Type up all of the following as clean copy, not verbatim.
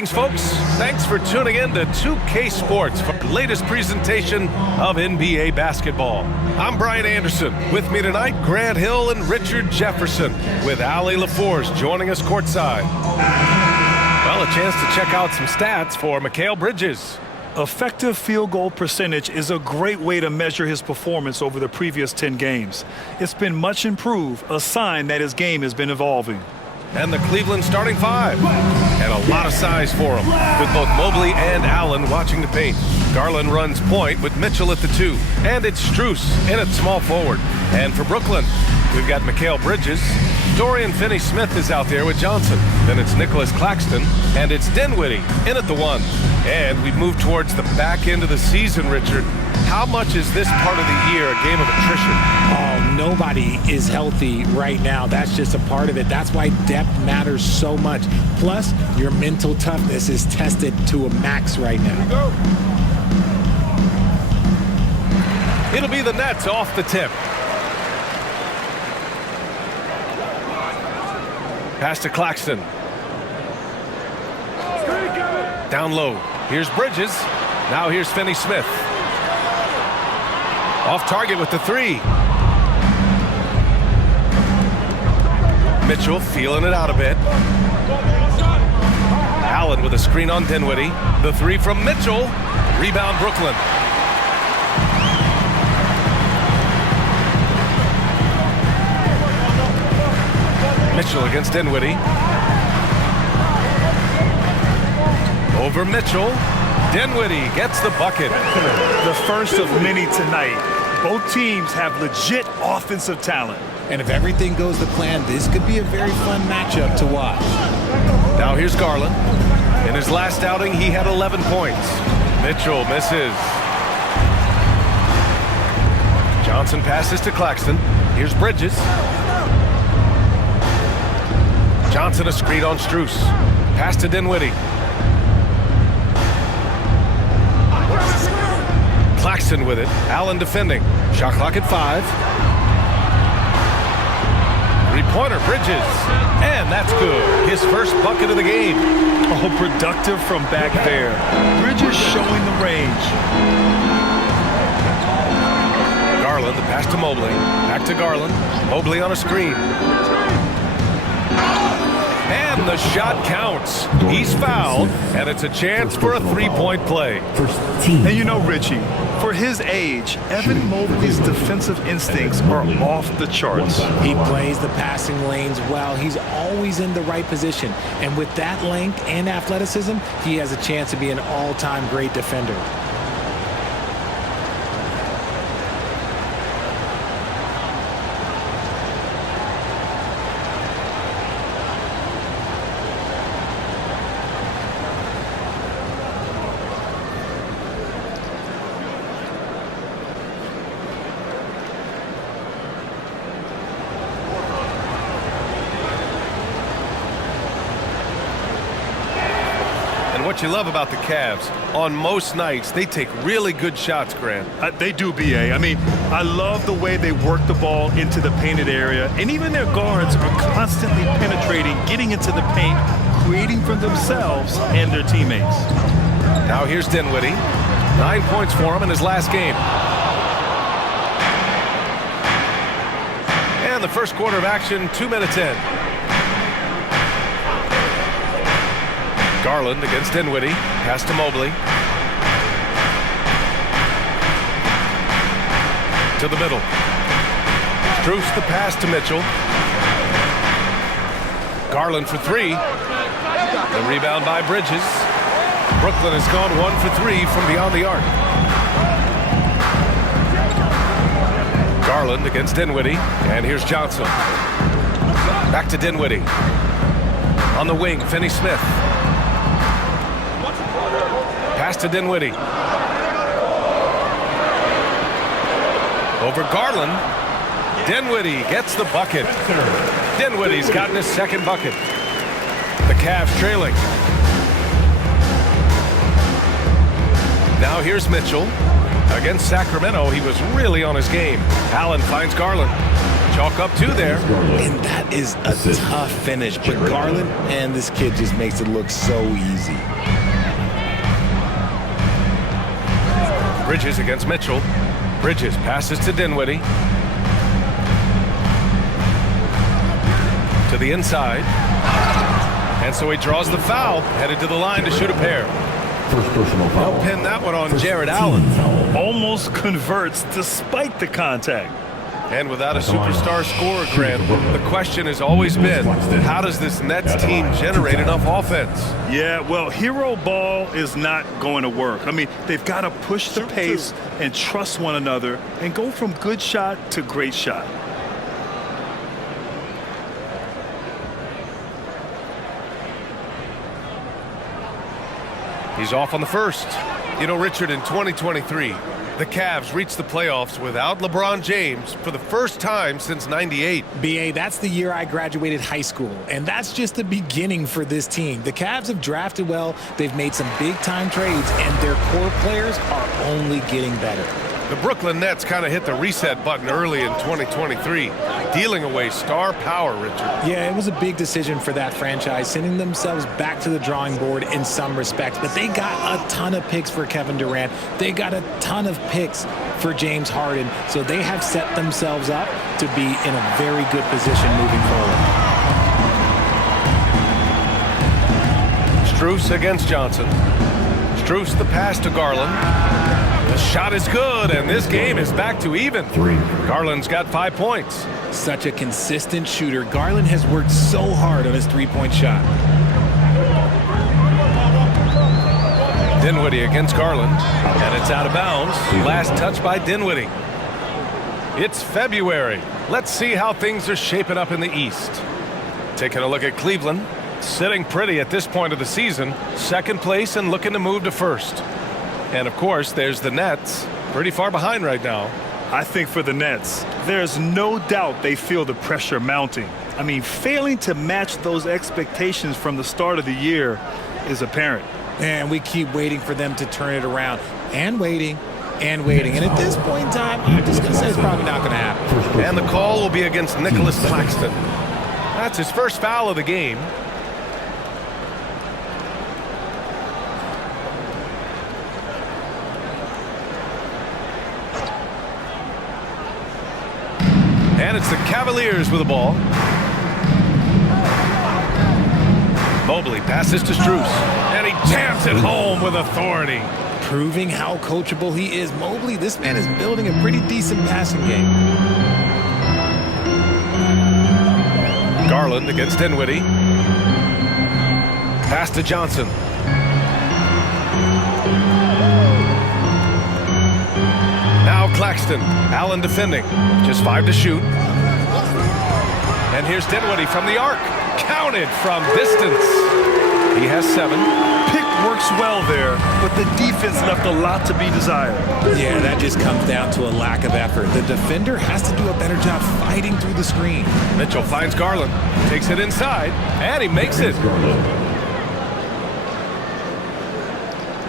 Greetings, folks. Thanks for tuning in to 2K Sports for the latest presentation of NBA basketball. I'm Brian Anderson. With me tonight, Grant Hill and Richard Jefferson, with Ali LaForce joining us courtside. Well, a chance to check out some stats for Mikal Bridges. Effective field goal percentage is a great way to measure his performance over the previous 10 games. It's been much improved, a sign that his game has been evolving. And the Cleveland starting five. And a lot of size for him, with both Mobley and Allen watching the paint. Garland runs point with Mitchell at the 2. And it's Strus in at small forward. And for Brooklyn, we've got Mikal Bridges. Dorian Finney-Smith is out there with Johnson. Then it's Nicholas Claxton. And it's Dinwiddie in at the 1. And we've moved towards the back end of the season, Richard. How much is this part of the year a game of attrition? Oh, nobody is healthy right now. That's just a part of it. That's why depth matters so much. Plus, your mental toughness is tested to a max right now. It'll be the Nets off the tip. Pass to Claxton. Down low. Here's Bridges. Now here's Finney-Smith. Off target with the 3. Mitchell feeling it out a bit. Allen with a screen on Dinwiddie. The 3 from Mitchell. Rebound Brooklyn. Mitchell against Dinwiddie. Over Mitchell. Dinwiddie gets the bucket. The first of many tonight. Both teams have legit offensive talent. And if everything goes to plan, this could be a very fun matchup to watch. Now here's Garland. In his last outing, he had 11 points. Mitchell misses. Johnson passes to Claxton. Here's Bridges. Johnson a screen on Strus. Pass to Dinwiddie. Claxton with it. Allen defending. Shot clock at 5. Three-pointer Bridges. And that's good. His first bucket of the game. Oh, productive from back there. Bridges showing the range. Garland, the pass to Mobley. Back to Garland. Mobley on a screen. And the shot counts. He's fouled, and it's a chance for a three-point play. And you know, Richie, for his age, Evan Mobley's defensive instincts are off the charts. He plays the passing lanes well. He's always in the right position. And with that length and athleticism, he has a chance to be an all-time great defender. What you love about the Cavs, on most nights, they take really good shots, Grant. They do, B.A. I mean, I love the way they work the ball into the painted area, and even their guards are constantly penetrating, getting into the paint, creating for themselves and their teammates. Now here's Dinwiddie. 9 points for him in his last game. And the first quarter of action, 2 minutes in. Garland against Dinwiddie. Pass to Mobley. To the middle. Strus the pass to Mitchell. Garland for 3. The rebound by Bridges. Brooklyn has gone 1 for 3 from beyond the arc. Garland against Dinwiddie. And here's Johnson. Back to Dinwiddie. On the wing, Finney-Smith. Pass to Dinwiddie. Over Garland. Dinwiddie gets the bucket. Dinwiddie's gotten his second bucket. The Cavs trailing. Now here's Mitchell. Against Sacramento, he was really on his game. Allen finds Garland. chalk up 2 there. And that is a tough finish. But Garland, and this kid just makes it look so easy. Bridges against Mitchell. Bridges passes to Dinwiddie. To the inside. And so he draws the foul, headed to the line to shoot a pair. First personal foul. They'll pin that one on Jared Allen. Almost converts despite the contact. And without a superstar scorer, Grant, the question has always been, how does this Nets team generate enough offense? Yeah, well, hero ball is not going to work. I mean, they've got to push the pace and trust one another and go from good shot to great shot. He's off on the first. You know, Richard, in 2023, the Cavs reached the playoffs without LeBron James for the first time since '98. BA, that's the year I graduated high school, and that's just the beginning for this team. The Cavs have drafted well, they've made some big-time trades, and their core players are only getting better. The Brooklyn Nets kind of hit the reset button early in 2023, dealing away star power, Richard. Yeah, it was a big decision for that franchise, sending themselves back to the drawing board in some respects. But they got a ton of picks for Kevin Durant. They got a ton of picks for James Harden. So they have set themselves up to be in a very good position moving forward. Strus against Johnson. Strus the pass to Garland. The shot is good, and this game is back to even. Garland's got 5 points. Such a consistent shooter. Garland has worked so hard on his three-point shot. Dinwiddie against Garland, and it's out of bounds. Last touch by Dinwiddie. It's February. Let's see how things are shaping up in the East. Taking a look at Cleveland, sitting pretty at this point of the season, second place and looking to move to first. And of course, there's the Nets, pretty far behind right now. I think for the Nets, there's no doubt they feel the pressure mounting. I mean, failing to match those expectations from the start of the year is apparent. And we keep waiting for them to turn it around, and waiting, and waiting. And at this point in time, I'm just going to say it's probably not going to happen. And the call will be against Nicholas Claxton. That's his first foul of the game. And it's the Cavaliers with the ball. Mobley passes to Strus, and he jams it home with authority. Proving how coachable he is. Mobley, this man is building a pretty decent passing game. Garland against Dinwiddie. Pass to Johnson. Now Claxton. Allen defending. Just 5 to shoot. And here's Dinwiddie from the arc. Counted from distance. He has 7. Pick works well there, but the defense left a lot to be desired. Yeah, that just comes down to a lack of effort. The defender has to do a better job fighting through the screen. Mitchell finds Garland. Takes it inside. And he makes it.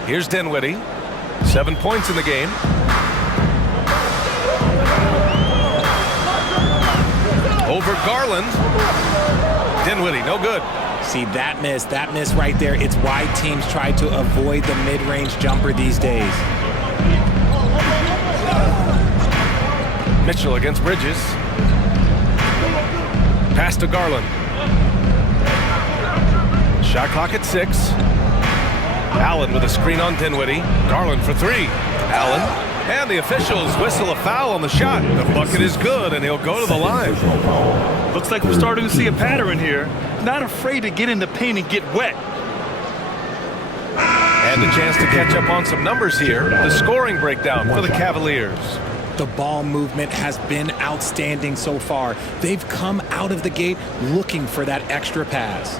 Here's Dinwiddie. 7 points in the game. Over Garland. Dinwiddie, no good. See, that miss right there. It's why teams try to avoid the mid-range jumper these days. Mitchell against Bridges. Pass to Garland. Shot clock at 6. Allen with a screen on Dinwiddie. Garland for 3. Allen. And the officials whistle a foul on the shot. The bucket is good, and he'll go to the line. Looks like we're starting to see a pattern here. Not afraid to get in the paint and get wet. And a chance to catch up on some numbers here. The scoring breakdown for the Cavaliers. The ball movement has been outstanding so far. They've come out of the gate looking for that extra pass.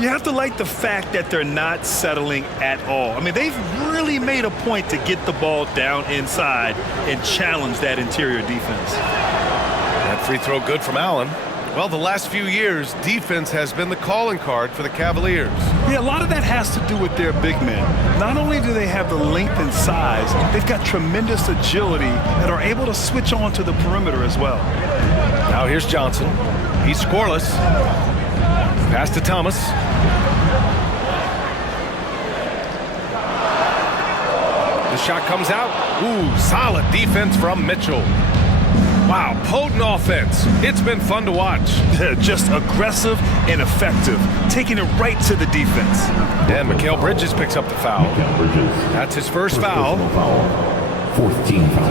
You have to like the fact that they're not settling at all. I mean, they've really made a point to get the ball down inside and challenge that interior defense. That free throw good from Allen. Well, the last few years, defense has been the calling card for the Cavaliers. Yeah, a lot of that has to do with their big men. Not only do they have the length and size, they've got tremendous agility and are able to switch on to the perimeter as well. Now here's Johnson. He's scoreless. Pass to Thomas. The shot comes out. Ooh, solid defense from Mitchell. Wow, potent offense. It's been fun to watch. Just aggressive and effective, taking it right to the defense. And Mikal Bridges picks up the foul. That's his first foul. Fourth team foul.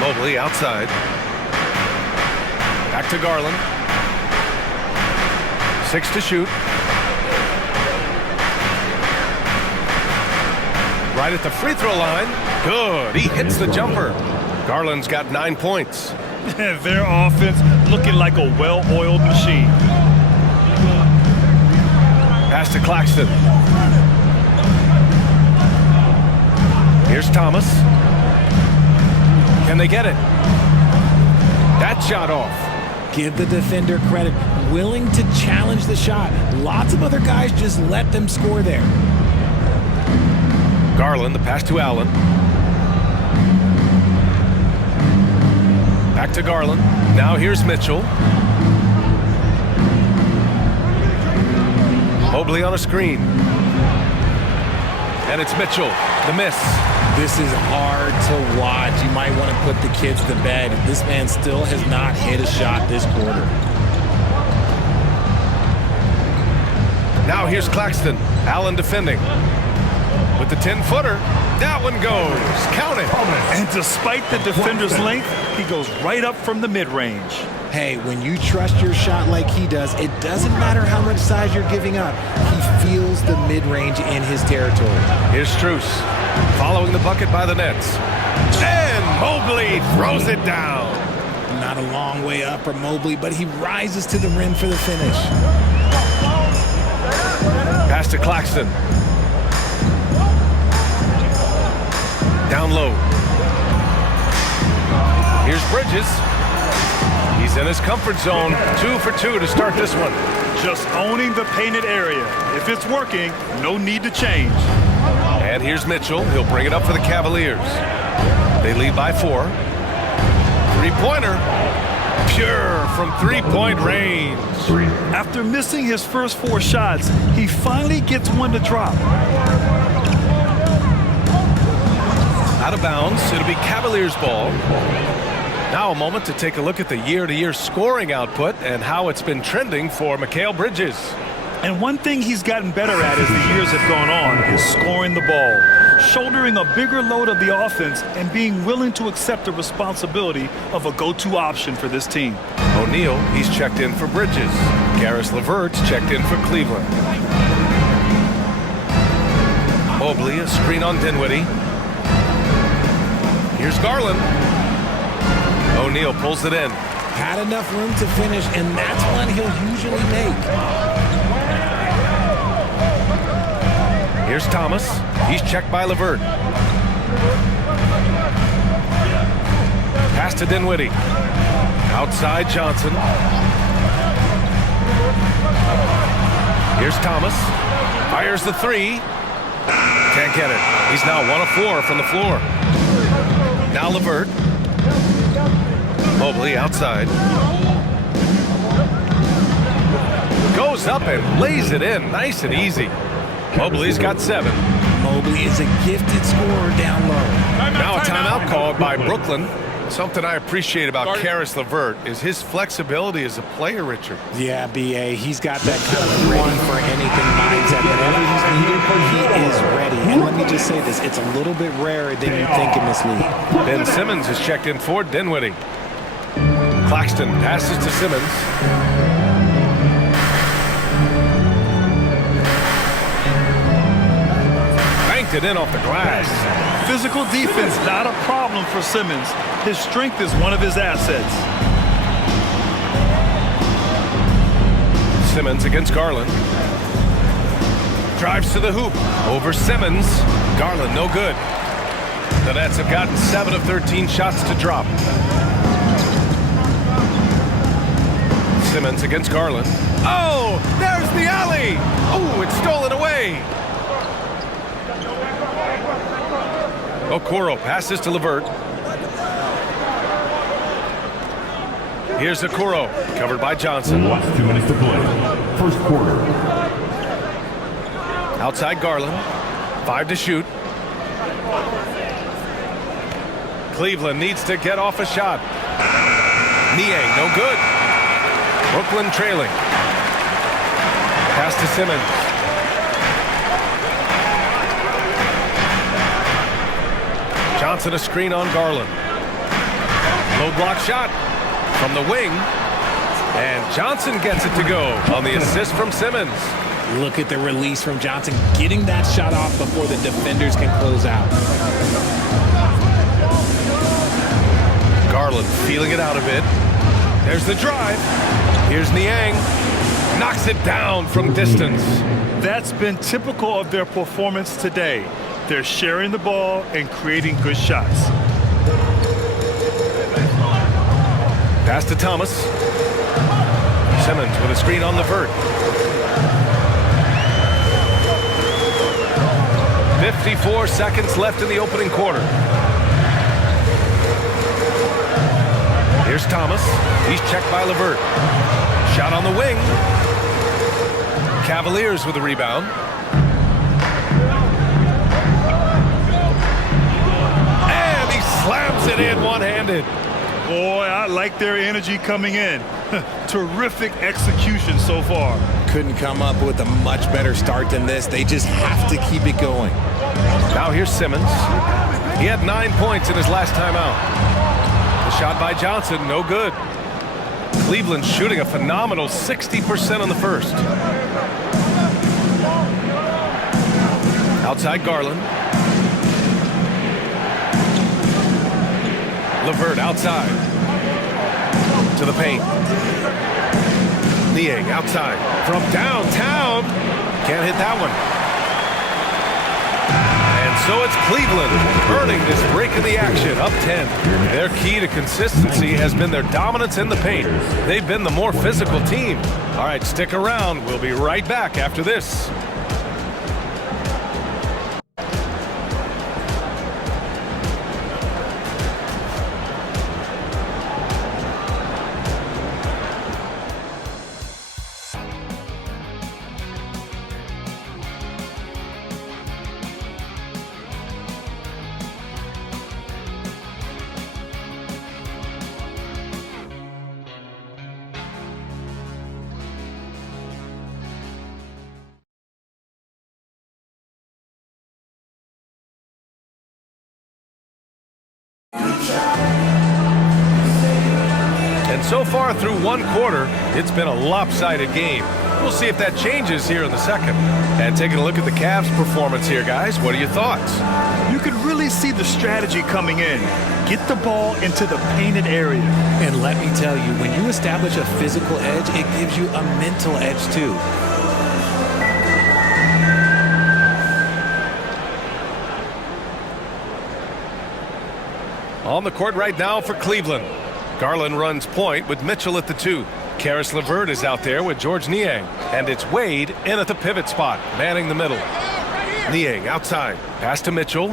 Mobley outside. Back to Garland. 6 to shoot. Right at the free throw line. Good. He hits the jumper. Garland's got 9 points. Their offense looking like a well-oiled machine. Pass to Claxton. Here's Thomas. Can they get it? That shot off. Give the defender credit. Willing to challenge the shot. Lots of other guys just let them score there. Garland, the pass to Allen. Back to Garland. Now here's Mitchell. Mobley on a screen. And it's Mitchell, the miss. This is hard to watch. You might want to put the kids to bed. This man still has not hit a shot this quarter. Now here's Claxton. Allen defending. With the 10-footer. That one goes. Count it. And despite the defender's length, he goes right up from the mid-range. Hey, when you trust your shot like he does, it doesn't matter how much size you're giving up. He feels the mid-range in his territory. Here's Strus. Following the bucket by the Nets. And Mobley throws it down. Not a long way up for Mobley, but he rises to the rim for the finish. Pass to Claxton. Down low. Here's Bridges. He's in his comfort zone. 2 for 2 to start this one. Just owning the painted area. If it's working, no need to change. And here's Mitchell. He'll bring it up for the Cavaliers. They lead by 4. Three-pointer. Pure from three-point range. After missing his first 4 shots, he finally gets one to drop. Out of bounds. It'll be Cavaliers ball. Now a moment to take a look at the year-to-year scoring output and how it's been trending for Mikal Bridges. And one thing he's gotten better at as the years have gone on is scoring the ball, shouldering a bigger load of the offense and being willing to accept the responsibility of a go-to option for this team. O'Neal, he's checked in for Bridges. Caris LeVert's checked in for Cleveland. Mobley, a screen on Dinwiddie. Here's Garland. O'Neal pulls it in. Had enough room to finish, and that's one he'll usually make. Here's Thomas. He's checked by LeVert. Pass to Dinwiddie. Outside Johnson. Here's Thomas. Fires the 3. Can't get it. He's now 1 of 4 from the floor. Now LeVert. Mobley outside. Goes up and lays it in. Nice and easy. Mobley's got 7. Mobley is a gifted scorer down low. Now a timeout called by Brooklyn. Something I appreciate about Caris LeVert is his flexibility as a player, Richard. Yeah, B.A., he's got that kind of ready for anything mindset. Whenever he's needed, he is ready. And let me just say this, it's a little bit rarer than you think in this league. Ben Simmons is checked in for Dinwiddie. Claxton passes to Simmons. Banked it in off the glass. Physical defense, not a problem for Simmons. His strength is one of his assets. Simmons against Garland. Drives to the hoop. Over Simmons. Garland, no good. The Nets have gotten 7 of 13 shots to drop. Simmons against Garland. Oh, there's the alley. Oh, it's stolen away. Okoro passes to LeVert. Here's Okoro, covered by Johnson. Last 2 minutes to play. First quarter. Outside Garland. 5 to shoot. Cleveland needs to get off a shot. Niang, no good. Brooklyn trailing. Pass to Simmons. Johnson a screen on Garland. Low block shot from the wing. And Johnson gets it to go on the assist from Simmons. Look at the release from Johnson, getting that shot off before the defenders can close out. Garland feeling it out a bit. There's the drive. Here's Niang. Knocks it down from distance. That's been typical of their performance today. They're sharing the ball and creating good shots. Pass to Thomas. Simmons with a screen on LeVert. 54 seconds left in the opening quarter. Here's Thomas. He's checked by LeVert. Shot on the wing. Cavaliers with the rebound. And he slams it in one-handed. Boy, I like their energy coming in. Terrific execution so far. Couldn't come up with a much better start than this. They just have to keep it going. Now here's Simmons. He had 9 points in his last time out. The shot by Johnson, no good. Cleveland shooting a phenomenal 60% on the first. Outside Garland. LeVert outside. To the paint. Niang outside. From downtown. Can't hit that one. And so it's Cleveland earning this break in the action, up 10. Their key to consistency has been their dominance in the paint. They've been the more physical team. All right, stick around. We'll be right back after this. And so far through one quarter, it's been a lopsided game. We'll see if that changes here in the second. And taking a look at the Cavs' performance here, guys, what are your thoughts? You can really see the strategy coming in. Get the ball into the painted area. And let me tell you, when you establish a physical edge, it gives you a mental edge too. On the court right now for Cleveland. Garland runs point with Mitchell at the 2. Karis LeVert is out there with George Niang. And it's Wade in at the pivot spot, manning the middle. Niang outside. Pass to Mitchell.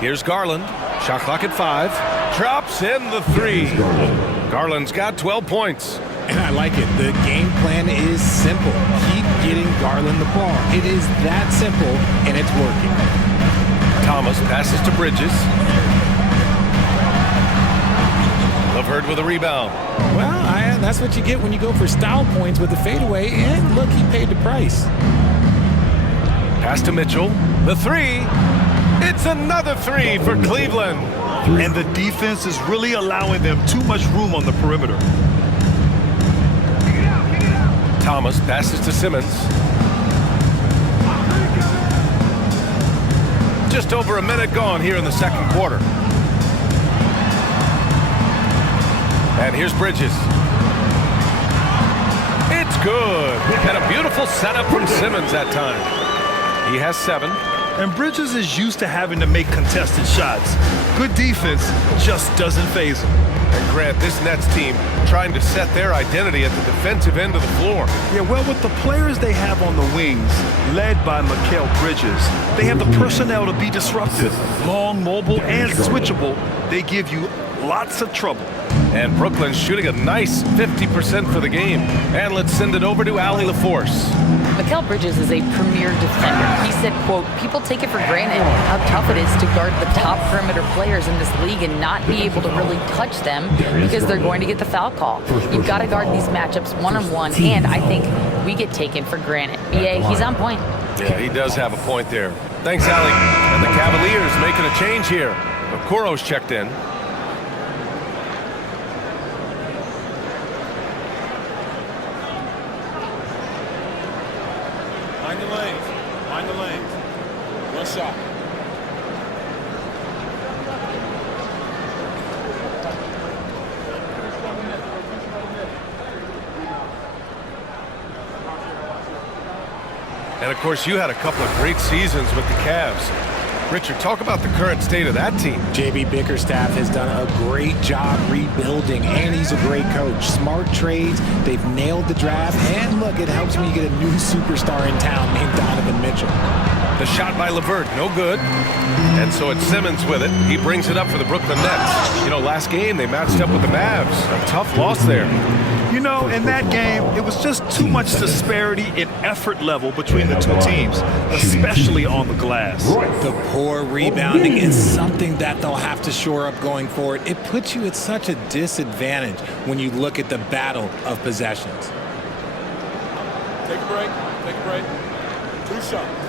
Here's Garland. Shot clock at 5. Drops in the 3. Garland's got 12 points. And I like it. The game plan is simple. Keep getting Garland the ball. It is that simple, and it's working. Thomas passes to Bridges. LeVert with a rebound. Well, that's what you get when you go for style points with the fadeaway. And look, he paid the price. Pass to Mitchell. The 3. It's another 3 for Cleveland. And the defense is really allowing them too much room on the perimeter. Thomas passes to Simmons. Just over a minute gone here in the second quarter. And here's Bridges. It's good. And a beautiful setup from Simmons that time. He has 7. And Bridges is used to having to make contested shots. Good defense just doesn't faze him. And Grant, this Nets team trying to set their identity at the defensive end of the floor. Yeah, well, with the players they have on the wings, led by Mikal Bridges, they have the personnel to be disruptive. Long, mobile, and switchable, they give you lots of trouble. And Brooklyn's shooting a nice 50% for the game. And let's send it over to Allie LaForce. Mikal Bridges is a premier defender. He said, quote, people take it for granted how tough it is to guard the top perimeter players in this league and not be able to really touch them because they're going to get the foul call. You've got to guard these matchups one-on-one, and I think we get taken for granted. BA, he's on point. Yeah, he does have a point there. Thanks, Allie. And the Cavaliers making a change here. Okoro's checked in. Mind the lanes. Mind the lanes. One shot. And, of course, you had a couple of great seasons with the Cavs. Richard, talk about the current state of that team. J.B. Bickerstaff has done a great job rebuilding, and he's a great coach. Smart trades, they've nailed the draft, and look, it helps when you get a new superstar in town named Donovan Mitchell. The shot by LeVert, no good. And so it's Simmons with it. He brings it up for the Brooklyn Nets. You know, last game they matched up with the Mavs. A tough loss there. You know, in that game, it was just too much disparity in effort level between the two teams, especially on the glass. The poor rebounding is something that they'll have to shore up going forward. It puts you at such a disadvantage when you look at the battle of possessions. Take a break. Take a break. 2 shots.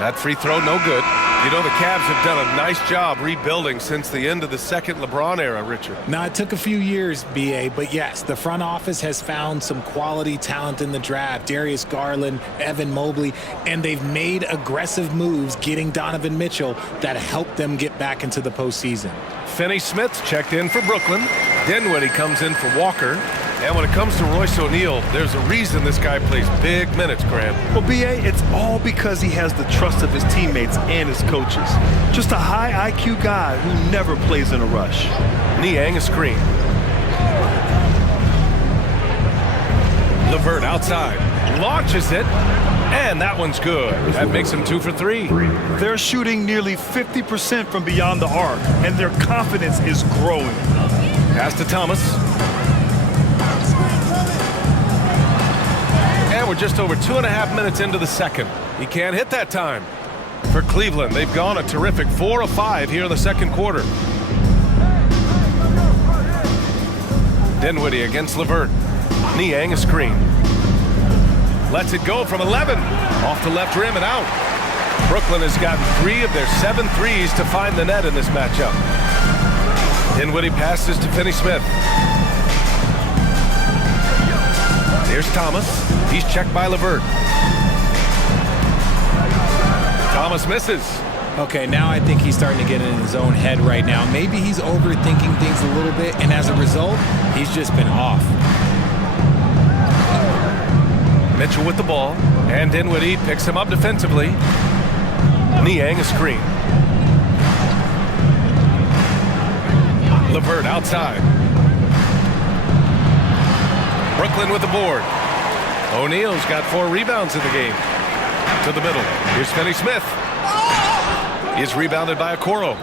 That free throw, no good. You know, the Cavs have done a nice job rebuilding since the end of the second LeBron era, Richard. Now, it took a few years, B.A., but yes, the front office has found some quality talent in the draft. Darius Garland, Evan Mobley, and they've made aggressive moves getting Donovan Mitchell that helped them get back into the postseason. Finney Smith's checked in for Brooklyn. Dinwiddie comes in for Walker. And when it comes to Royce O'Neal, there's a reason this guy plays big minutes, Grant. Well, B.A., it's all because he has the trust of his teammates and his coaches. Just a high IQ guy who never plays in a rush. Niang a screen. LeVert outside. Launches it. And that one's good. That makes him 2 for 3. They're shooting nearly 50% from beyond the arc, and their confidence is growing. Pass to Thomas. And we're just over 2.5 minutes into the second. He can't hit that time. For Cleveland, they've gone a terrific 4 of 5 here in the second quarter. Dinwiddie against LeVert. Niang a screen. Lets it go from 11. Off the left rim and out. Brooklyn has gotten 3 of their 7 threes to find the net in this matchup. Dinwiddie passes to Finney Smith. Here's Thomas. He's checked by LeVert. Thomas misses. Okay, now I think he's starting to get in his own head right now. Maybe he's overthinking things a little bit, and as a result, he's just been off. Mitchell with the ball, and Dinwiddie picks him up defensively. Niang a screen. LeVert outside. Brooklyn with the board. O'Neal's got 4 rebounds in the game. To the middle. Here's Finney Smith. He's rebounded by Okoro.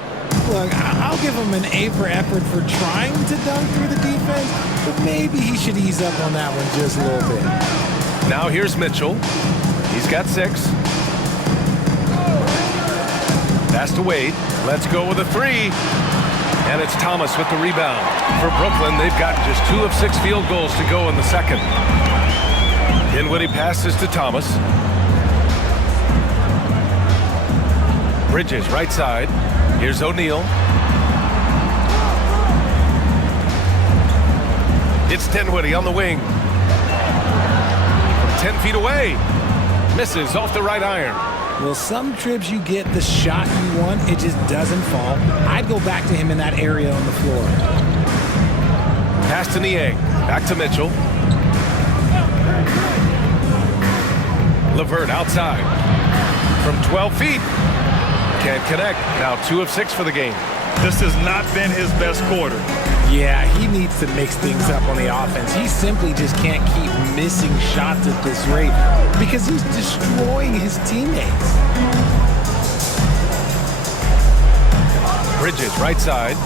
Look, I'll give him an A for effort for trying to dunk through the defense, but maybe he should ease up on that one just a little bit. Now here's Mitchell. He's got 6. Pass to Wade. Let's go with a 3. And it's Thomas with the rebound. For Brooklyn, they've gotten just 2 of 6 field goals to go in the second. Dinwiddie passes to Thomas. Bridges right side. Here's O'Neal. It's Dinwiddie on the wing. From 10 feet away. Misses off the right iron. Well, some trips you get the shot you want, it just doesn't fall. I'd go back to him in that area on the floor. Pass to Niang. Back to Mitchell. LeVert outside. From 12 feet. Can't connect. Now 2 of 6 for the game. This has not been his best quarter. Yeah, he needs to mix things up on the offense. He simply just can't keep missing shots at this rate because he's destroying his teammates. Bridges, right side.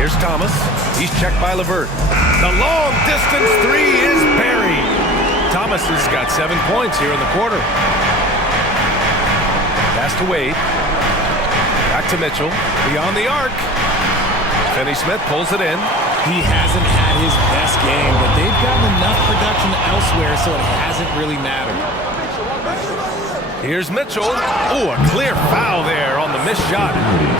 Here's Thomas. He's checked by LeVert. The long distance three is buried. Thomas has got 7 points here in the quarter. Pass to Wade. Back to Mitchell. Beyond the arc. Finney-Smith pulls it in. He hasn't had his best game, but they've gotten enough production elsewhere, so it hasn't really mattered. Here's Mitchell. Oh, a clear foul there on the missed shot.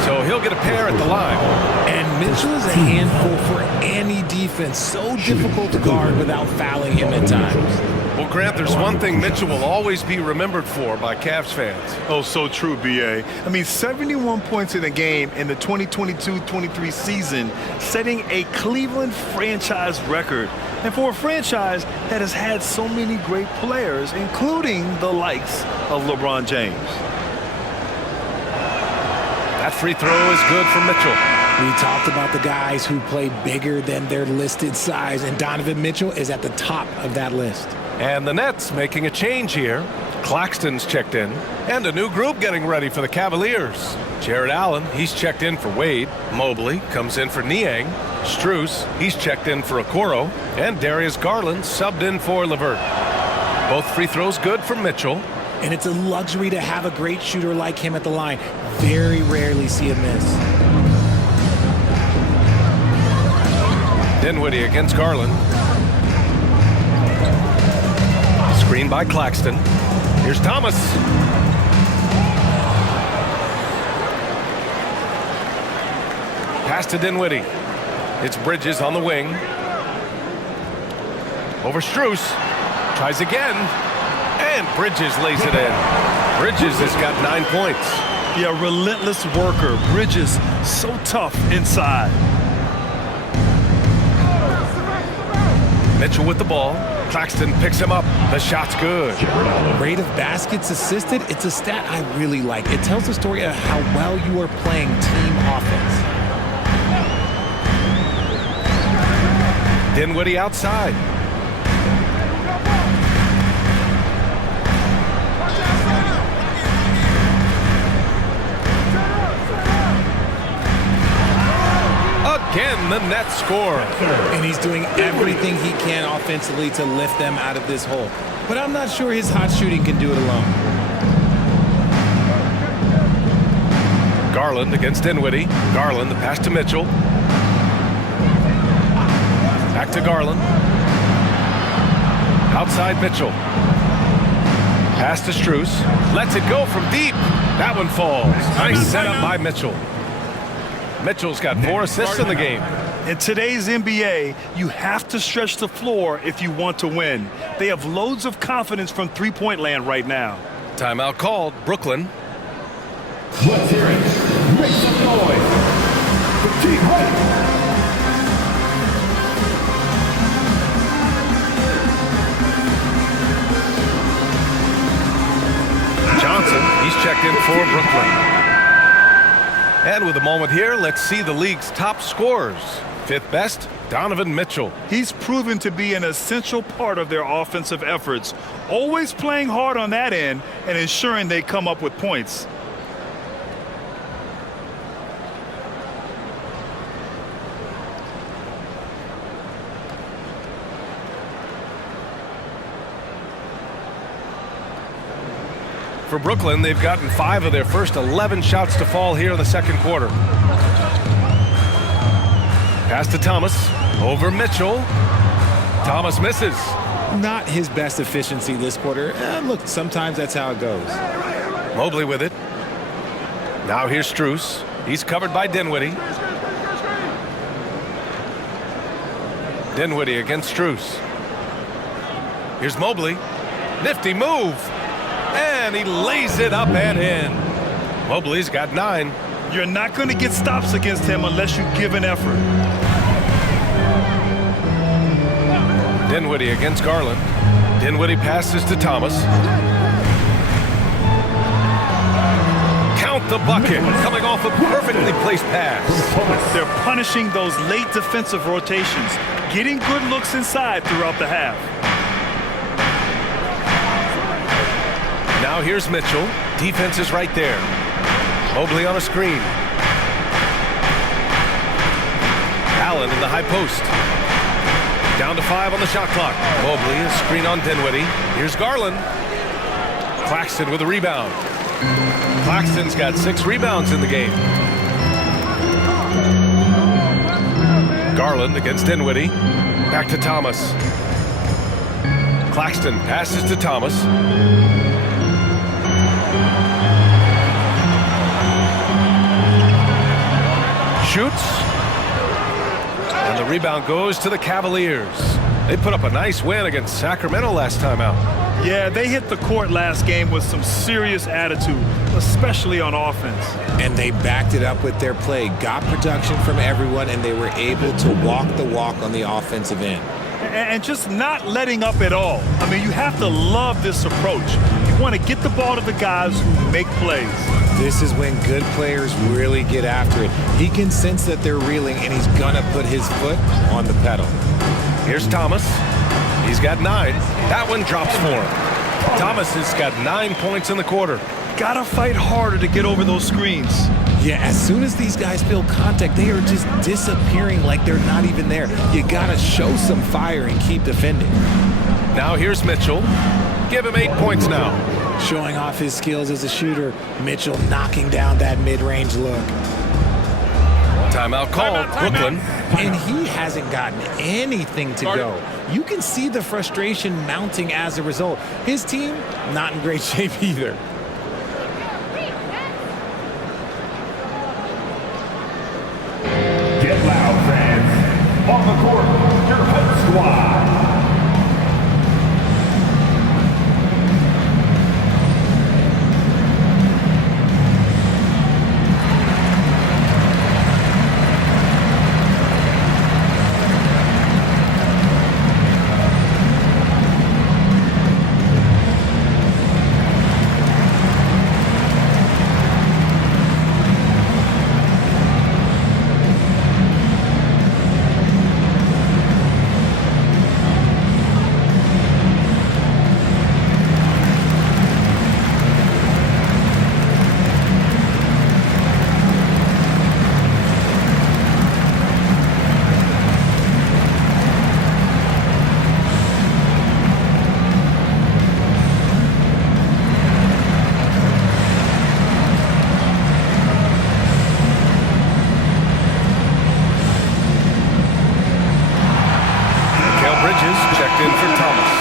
So he'll get a pair at the line. And Mitchell is a handful for any defense. So difficult to guard without fouling him at times. Well, Grant, there's one thing Mitchell will always be remembered for by Cavs fans. Oh, so true, B.A. I mean, 71 points in a game in the 2022-23 season, setting a Cleveland franchise record. And for a franchise that has had so many great players, including the likes of LeBron James. That free throw is good for Mitchell. We talked about the guys who play bigger than their listed size, and Donovan Mitchell is at the top of that list. And the Nets making a change here. Claxton's checked in. And a new group getting ready for the Cavaliers. Jared Allen, he's checked in for Wade. Mobley comes in for Niang. Strus, he's checked in for Okoro. And Darius Garland subbed in for LeVert. Both free throws good for Mitchell. And it's a luxury to have a great shooter like him at the line. Very rarely see a miss. Dinwiddie against Garland. Screen by Claxton. Here's Thomas. Pass to Dinwiddie. It's Bridges on the wing. Over Strus. Tries again. And Bridges lays it in. Bridges has got 9 points. Yeah, relentless worker. Bridges, so tough inside. Mitchell with the ball. Claxton picks him up. The shot's good. Rate of baskets assisted, it's a stat I really like. It tells the story of how well you are playing team offense. Dinwiddie outside. Again, the Nets score. And he's doing everything he can offensively to lift them out of this hole. But I'm not sure his hot shooting can do it alone. Garland against Dinwiddie. Garland, the pass to Mitchell. Back to Garland. Outside Mitchell. Pass to Strus. Lets it go from deep. That one falls. Nice setup by Mitchell. Mitchell's got 4 assists in the game. In today's NBA, you have to stretch the floor if you want to win. They have loads of confidence from three-point land right now. Timeout called. Brooklyn. Let's hear it. Make some noise. For Team White. Johnson, he's checked in for Brooklyn. And with a moment here, let's see the league's top scorers. 5th best, Donovan Mitchell. He's proven to be an essential part of their offensive efforts, always playing hard on that end and ensuring they come up with points. For Brooklyn, they've gotten 5 of their first 11 shots to fall here in the second quarter. Pass to Thomas. Over Mitchell. Thomas misses. Not his best efficiency this quarter. Look, sometimes that's how it goes. Mobley with it. Now here's Strus. He's covered by Dinwiddie. Dinwiddie against Strus. Here's Mobley. Nifty move. And he lays it up and in. Mobley's got 9. You're not going to get stops against him unless you give an effort. Dinwiddie against Garland. Dinwiddie passes to Thomas. Count the bucket. Coming off a perfectly placed pass. They're punishing those late defensive rotations, getting good looks inside throughout the half. Now here's Mitchell. Defense is right there. Mobley on a screen. Allen in the high post. Down to 5 on the shot clock. Mobley, a screen on Dinwiddie. Here's Garland. Claxton with a rebound. Claxton's got 6 rebounds in the game. Garland against Dinwiddie. Back to Thomas. Claxton passes to Thomas. Shoots. And the rebound goes to the Cavaliers. They put up a nice win against Sacramento last time out. Yeah, they hit the court last game with some serious attitude, especially on offense. And they backed it up with their play, got production from everyone, and they were able to walk the walk on the offensive end. And just not letting up at all. I mean, you have to love this approach. You want to get the ball to the guys who make plays. This is when good players really get after it. He can sense that they're reeling, and he's going to put his foot on the pedal. Here's Thomas. He's got 9. That one drops for him. Thomas has got 9 points in the quarter. Gotta fight harder to get over those screens. Yeah, as soon as these guys feel contact, they are just disappearing like they're not even there. You gotta show some fire and keep defending. Now here's Mitchell. Give him 8 points now. Showing off his skills as a shooter. Mitchell knocking down that mid-range look. Timeout called, Brooklyn. And he hasn't gotten anything to go. You can see the frustration mounting as a result. His team, not in great shape either. Get loud, fans. On the court, your home squad. Checked in for Thomas.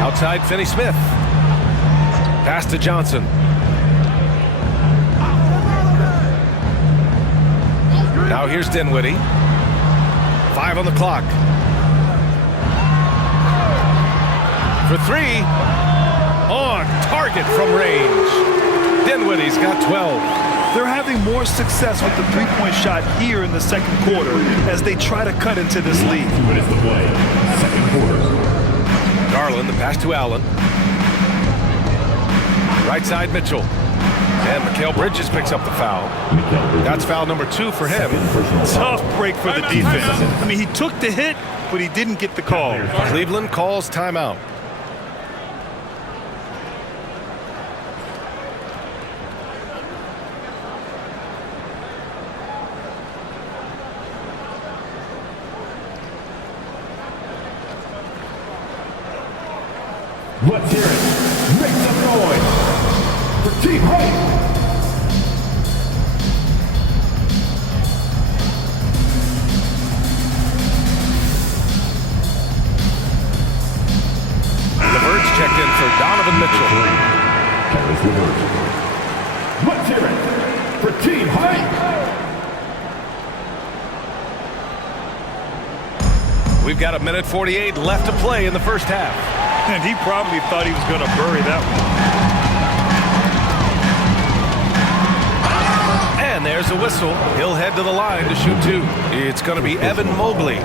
Outside, Finney-Smith. Pass to Johnson. Now here's Dinwiddie. 5 on the clock. For 3. On target from range. Dinwiddie's got 12. They're having more success with the three-point shot here in the second quarter as they try to cut into this lead. 2 minutes to play. Second quarter. Garland, the pass to Allen. Right side, Mitchell. And Mikal Bridges picks up the foul. That's foul number 2 for him. Tough break for the defense. I mean, he took the hit, but he didn't get the call. Cleveland calls timeout. Let's hear it. Make some noise for Team Height. LeVert's checked in for Donovan Mitchell. Carries LeVert. We've got 1:48 left to play in the first half. And he probably thought he was going to bury that one. And there's a whistle. He'll head to the line to shoot two. It's going to be Evan Mobley.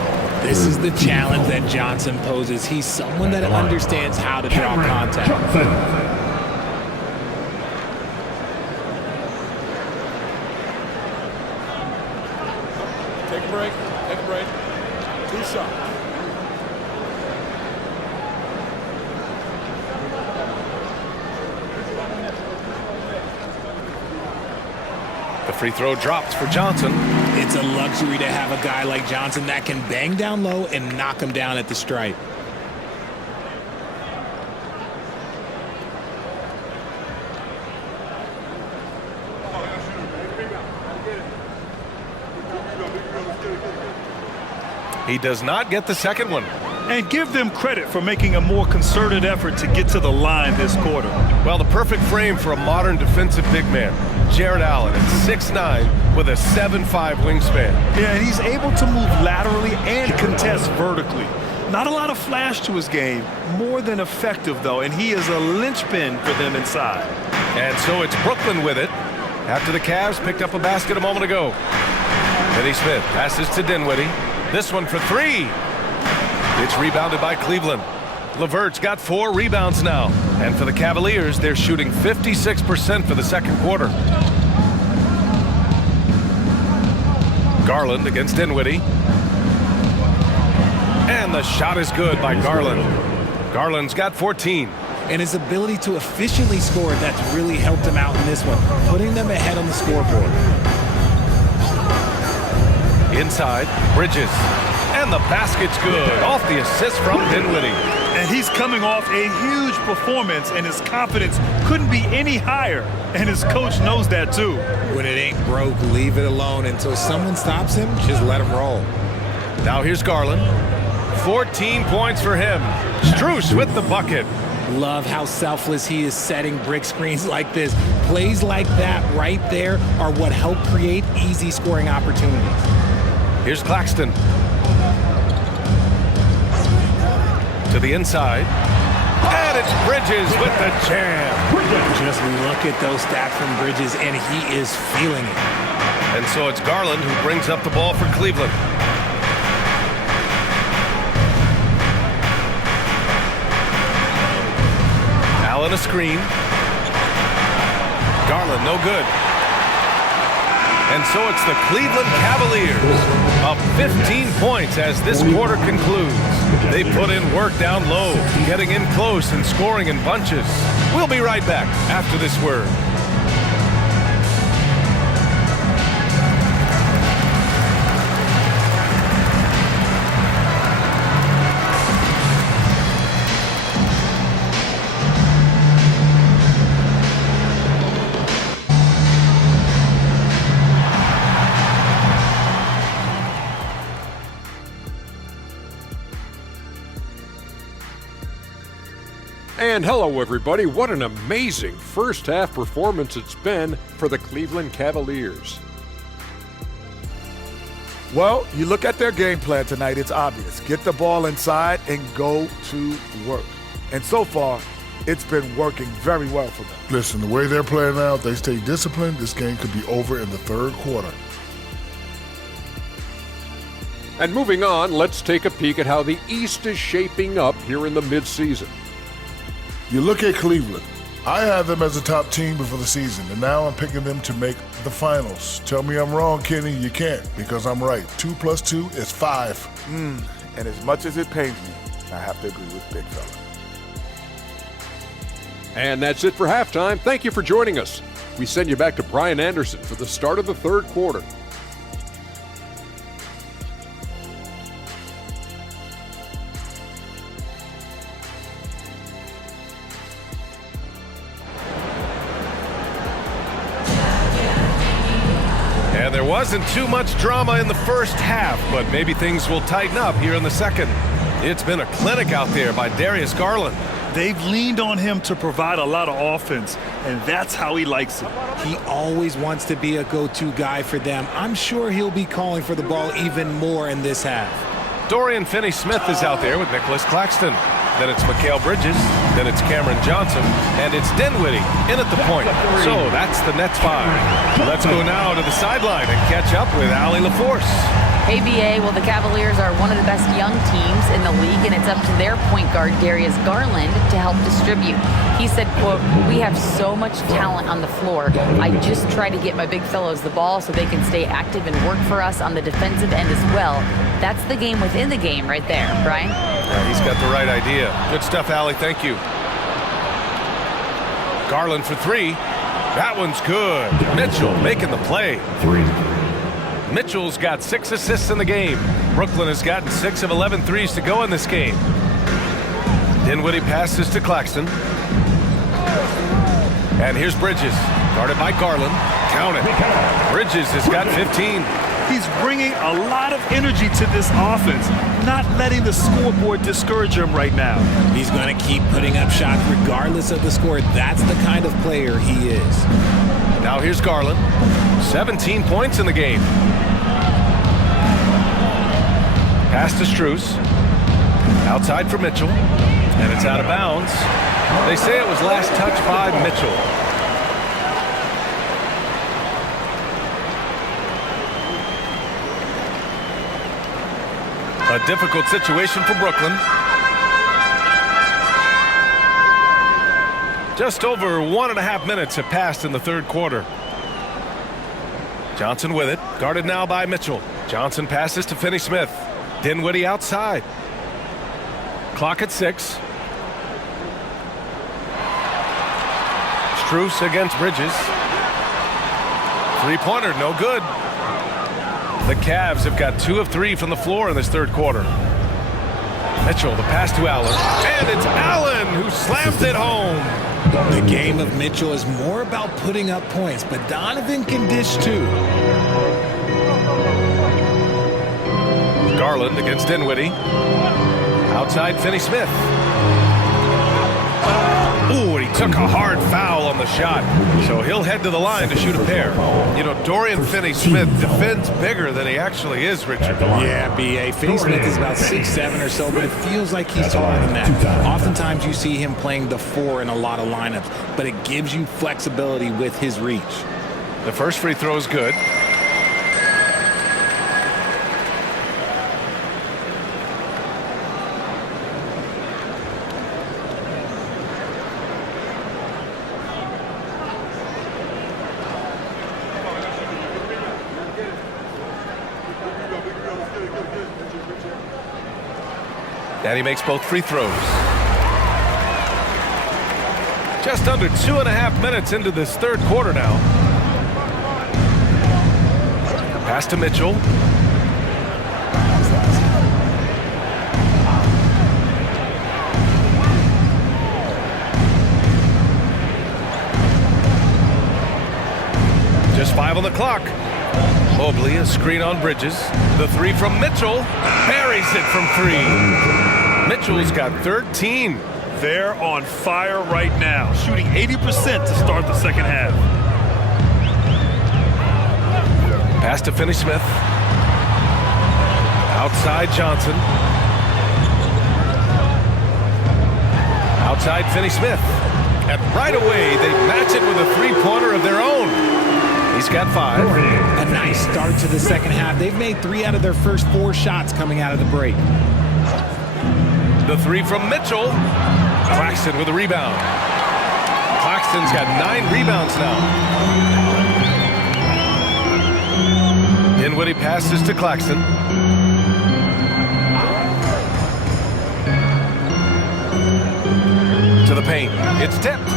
This is the challenge that Johnson poses. He's someone that understands how to draw contact. Take a break. Take a break. 2 shots. The free throw drops for Johnson. It's a luxury to have a guy like Johnson that can bang down low and knock him down at the stripe. He does not get the second one. And give them credit for making a more concerted effort to get to the line this quarter. Well, the perfect frame for a modern defensive big man. Jared Allen at 6'9" with a 7'5" wingspan. Yeah, and he's able to move laterally and contest vertically. Not a lot of flash to his game, more than effective though, and he is a linchpin for them inside. And so it's Brooklyn with it after the Cavs picked up a basket a moment ago. Finney Smith passes to Dinwiddie. This one for three. It's rebounded by Cleveland. LeVert's got 4 rebounds now. And for the Cavaliers, they're shooting 56% for the second quarter. Garland against Dinwiddie. And the shot is good by Garland. Garland's got 14. And his ability to efficiently score, that's really helped him out in this one, putting them ahead on the scoreboard. Inside, Bridges. And the basket's good. Off the assist from Dinwiddie. And he's coming off a huge performance, and his confidence couldn't be any higher. And his coach knows that too. When it ain't broke, leave it alone. Until someone stops him, just let him roll. Now here's Garland. 14 points for him. Strus with the bucket. Love how selfless he is setting brick screens like this. Plays like that right there are what help create easy scoring opportunities. Here's Claxton. To the inside. And it's Bridges with the jam. Just look at those stats from Bridges, and he is feeling it. And so it's Garland who brings up the ball for Cleveland. Allen a screen. Garland no good. And so it's the Cleveland Cavaliers up 15 points as this quarter concludes. They put in work down low, getting in close and scoring in bunches. We'll be right back after this word. And hello, everybody. What an amazing first half performance it's been for the Cleveland Cavaliers. Well, you look at their game plan tonight, it's obvious. Get the ball inside and go to work. And so far, it's been working very well for them. Listen, the way they're playing now, if they stay disciplined, this game could be over in the third quarter. And moving on, let's take a peek at how the East is shaping up here in the midseason. You look at Cleveland. I had them as a top team before the season, and now I'm picking them to make the finals. Tell me I'm wrong, Kenny. You can't, because I'm right. 2 + 2 is 5. And as much as it pains me, I have to agree with Big Fella. And that's it for halftime. Thank you for joining us. We send you back to Brian Anderson for the start of the third quarter. And there wasn't too much drama in the first half, but maybe things will tighten up here in the second. It's been a clinic out there by Darius Garland. They've leaned on him to provide a lot of offense, and that's how he likes it. He always wants to be a go-to guy for them. I'm sure he'll be calling for the ball even more in this half. Dorian Finney-Smith is out there with Nicholas Claxton. Then it's Mikal Bridges. Then it's Cameron Johnson. And it's Dinwiddie in at the point. So that's the Nets 5. Let's go now to the sideline and catch up with Allie LaForce. Hey, BA, well, the Cavaliers are one of the best young teams in the league, and it's up to their point guard, Darius Garland, to help distribute. He said, quote, "We have so much talent on the floor. I just try to get my big fellows the ball so they can stay active and work for us on the defensive end as well." That's the game within the game right there, Brian. Yeah, he's got the right idea. Good stuff, Allie. Thank you. Garland for 3. That one's good. Mitchell making the play. 3. Mitchell's got 6 assists in the game. Brooklyn has gotten 6 of 11 threes to go in this game. Dinwiddie passes to Claxton. And here's Bridges, guarded by Garland. Count it. Bridges has got 15. He's bringing a lot of energy to this offense, not letting the scoreboard discourage him right now. He's going to keep putting up shots regardless of the score. That's the kind of player he is. Now here's Garland. 17 points in the game. Pass to Strus. Outside for Mitchell. And it's out of bounds. They say it was last touched by Mitchell. A difficult situation for Brooklyn. Just over 1.5 minutes have passed in the third quarter. Johnson with it, guarded now by Mitchell. Johnson passes to Finney-Smith. Dinwiddie outside. Clock at 6. Strus against Bridges. Three-pointer, no good. The Cavs have got 2 of 3 from the floor in this third quarter. Mitchell, the pass to Allen. And it's Allen who slams it home. The game of Mitchell is more about putting up points, but Donovan can dish too. Garland against Dinwiddie. Outside Finney-Smith. Ooh, and he took a hard foul on the shot. So he'll head to the line to shoot a pair. You know, Dorian Finney-Smith defends bigger than he actually is, Richard. Yeah, B.A. Finney-Smith is about 6'7" or so, but it feels like he's taller than that. Oftentimes you see him playing the 4 in a lot of lineups, but it gives you flexibility with his reach. The first free throw is good. And he makes both free throws. Just under 2.5 minutes into this third quarter now. Pass to Mitchell. Just 5 on the clock. Mobley, a screen on Bridges. The 3 from Mitchell. Buries it from 3. Mitchell's got 13. They're on fire right now, shooting 80% to start the second half. Pass to Finney-Smith. Outside Johnson. Outside Finney-Smith. And right away, they match it with a three-pointer of their own. He's got 5. A nice start to the second half. They've made 3 out of their first 4 shots coming out of the break. The 3 from Mitchell. Claxton with a rebound. Claxton's got 9 rebounds now. Dinwiddie passes to Claxton. To the paint. It's tipped.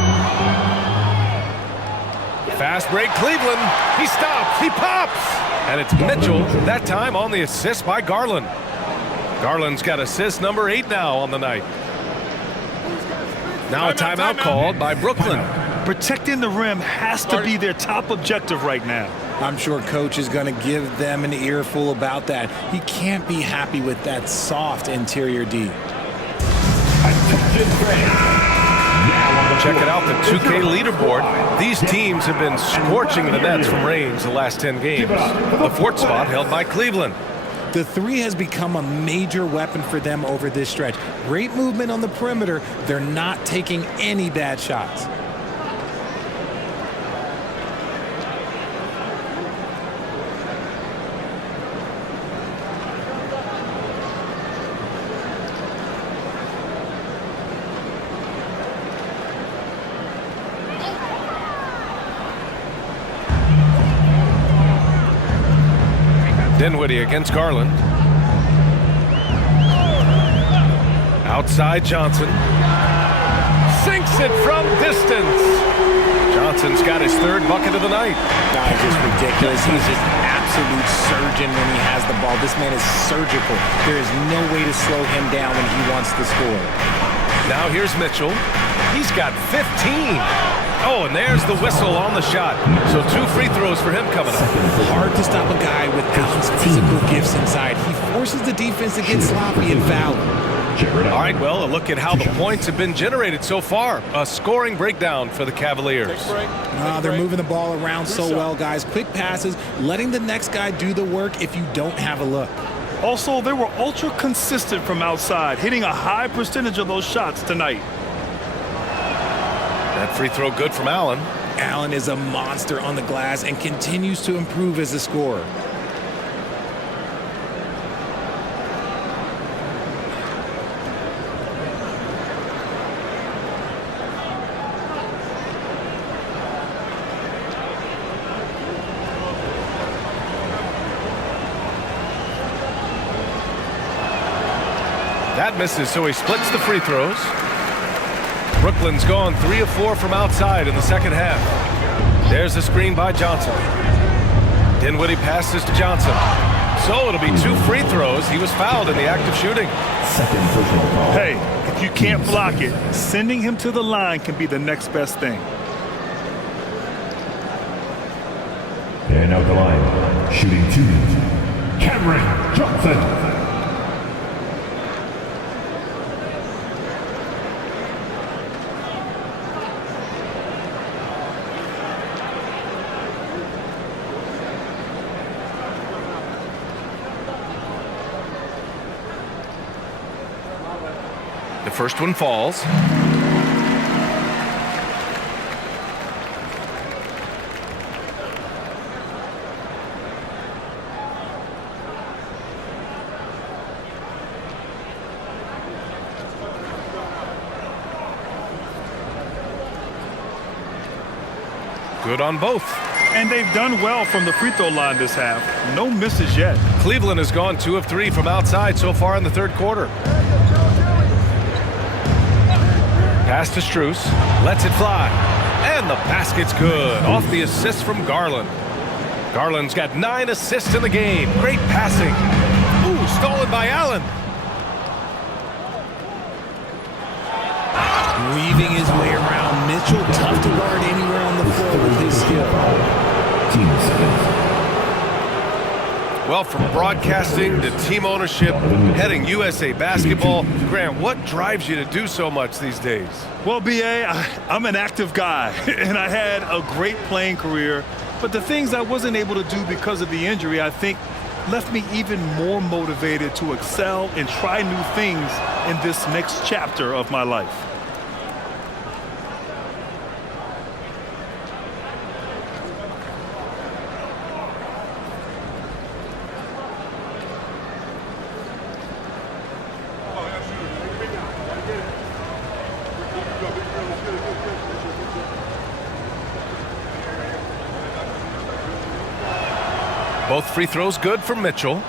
Fast break, Cleveland. He stops. He pops. And it's Mitchell, that time on the assist by Garland. Garland's got assist number 8 now on the night. Now a timeout called by Brooklyn. Protecting the rim has to be their top objective right now. I'm sure coach is going to give them an earful about that. He can't be happy with that soft interior D. Check it out, the 2K leaderboard. These teams have been scorching the Nets from Reigns the last 10 games. The 4th spot held by Cleveland. The three has become a major weapon for them over this stretch. Great movement on the perimeter. They're not taking any bad shots. Dinwiddie against Garland. Outside Johnson. Sinks it from distance. Johnson's got his third bucket of the night. Guy is just ridiculous. He's just absolute surgeon when he has the ball. This man is surgical. There is no way to slow him down when he wants to score. Now here's Mitchell. He's got 15. Oh, and there's the whistle on the shot. So 2 free throws for him coming up. Hard to stop a guy with Allen's physical gifts inside. He forces the defense to get sloppy and foul. All right, well, a look at how the points have been generated so far. A scoring breakdown for the Cavaliers. They're moving the ball around so well, guys. Quick passes, letting the next guy do the work if you don't have a look. Also, they were ultra consistent from outside, hitting a high percentage of those shots tonight. That free throw good from Allen. Allen is a monster on the glass and continues to improve as a scorer. That misses, so he splits the free throws. Brooklyn's gone 3 of 4 from outside in the second half. There's the screen by Johnson. Dinwiddie passes to Johnson. So it'll be 2 free throws. He was fouled in the act of shooting. Hey, if you can't block it, sending him to the line can be the next best thing. And out the line, shooting 2, Cameron Johnson. The first one falls. Good on both. And they've done well from the free throw line this half. No misses yet. Cleveland has gone 2 of 3 from outside so far in the third quarter. Pass to Strus, lets it fly, and the basket's good. Off the assist from Garland. Garland's got 9 assists in the game. Great passing. Ooh, stolen by Allen. Weaving his way around. Mitchell, tough to guard anywhere on the floor with his skill. Well, from broadcasting to team ownership, heading USA basketball, Grant, what drives you to do so much these days? Well, B.A., I'm an active guy, and I had a great playing career. But the things I wasn't able to do because of the injury, I think, left me even more motivated to excel and try new things in this next chapter of my life. Both free throws good from Mitchell.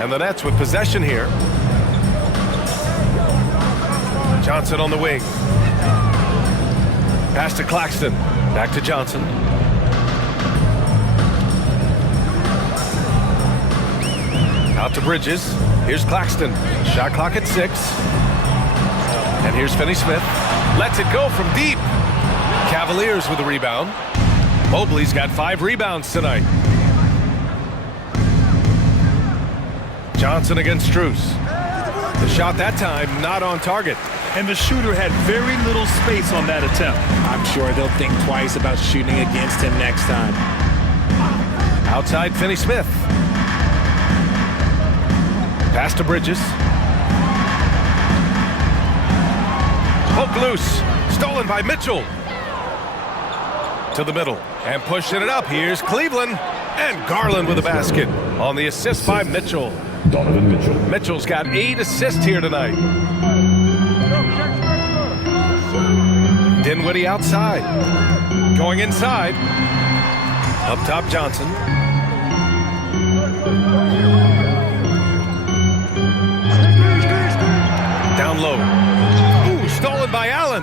And the Nets with possession here. Johnson on the wing. Pass to Claxton. Back to Johnson. Out to Bridges. Here's Claxton. Shot clock at 6. And here's Finney-Smith. Lets it go from deep. Cavaliers with a rebound. Mobley's got 5 rebounds tonight. Johnson against Strus. The shot that time not on target. And the shooter had very little space on that attempt. I'm sure they'll think twice about shooting against him next time. Outside Finney-Smith. Pass to Bridges. Poke loose. Stolen by Mitchell. To the middle. And pushing it up. Here's Cleveland. And Garland with a basket on the assist by Mitchell. Donovan Mitchell. Mitchell's got 8 assists here tonight. Dinwiddie outside. Going inside. Up top, Johnson. Down low. Ooh, stolen by Allen.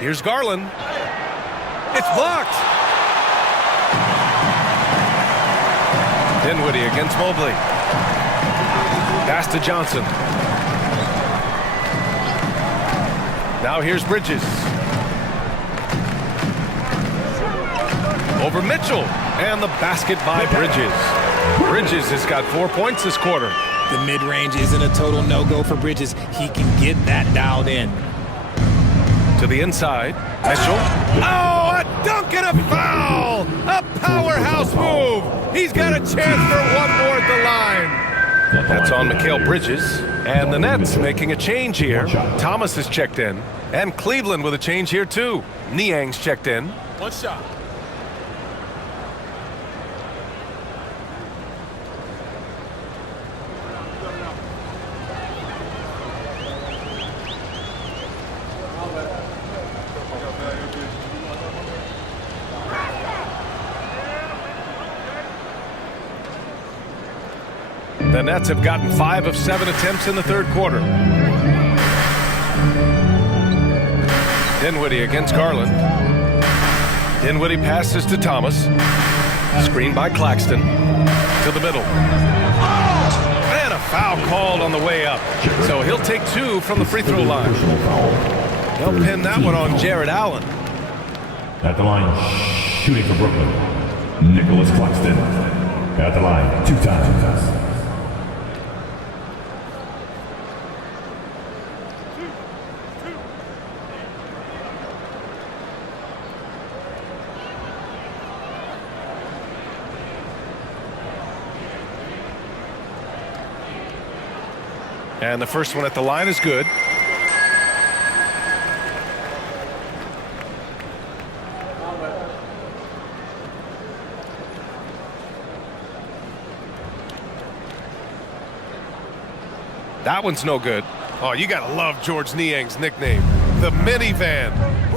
Here's Garland. It's blocked. Dinwiddie against Mobley. Pass to Johnson. Now here's Bridges. Over Mitchell. And the basket by Bridges. Bridges has got 4 points this quarter. The mid-range isn't a total no-go for Bridges. He can get that dialed in. To the inside. Mitchell. Oh, a dunk and a foul! A powerhouse move! He's got a chance for one more at the line. That's on Mikal Bridges. And the Nets making a change here. Thomas is checked in. And Cleveland with a change here too. Niang's checked in. One shot. The Nets have gotten 5 of 7 attempts in the third quarter. Dinwiddie against Garland. Dinwiddie passes to Thomas. Screen by Claxton. To the middle. And a foul called on the way up. So he'll take 2 from the free throw line. They'll pin that one on Jared Allen. At the line, shooting for Brooklyn, Nicholas Claxton. At the line, 2 times. And the first one at the line is good. That one's no good. Oh, you gotta love George Niang's nickname, the minivan.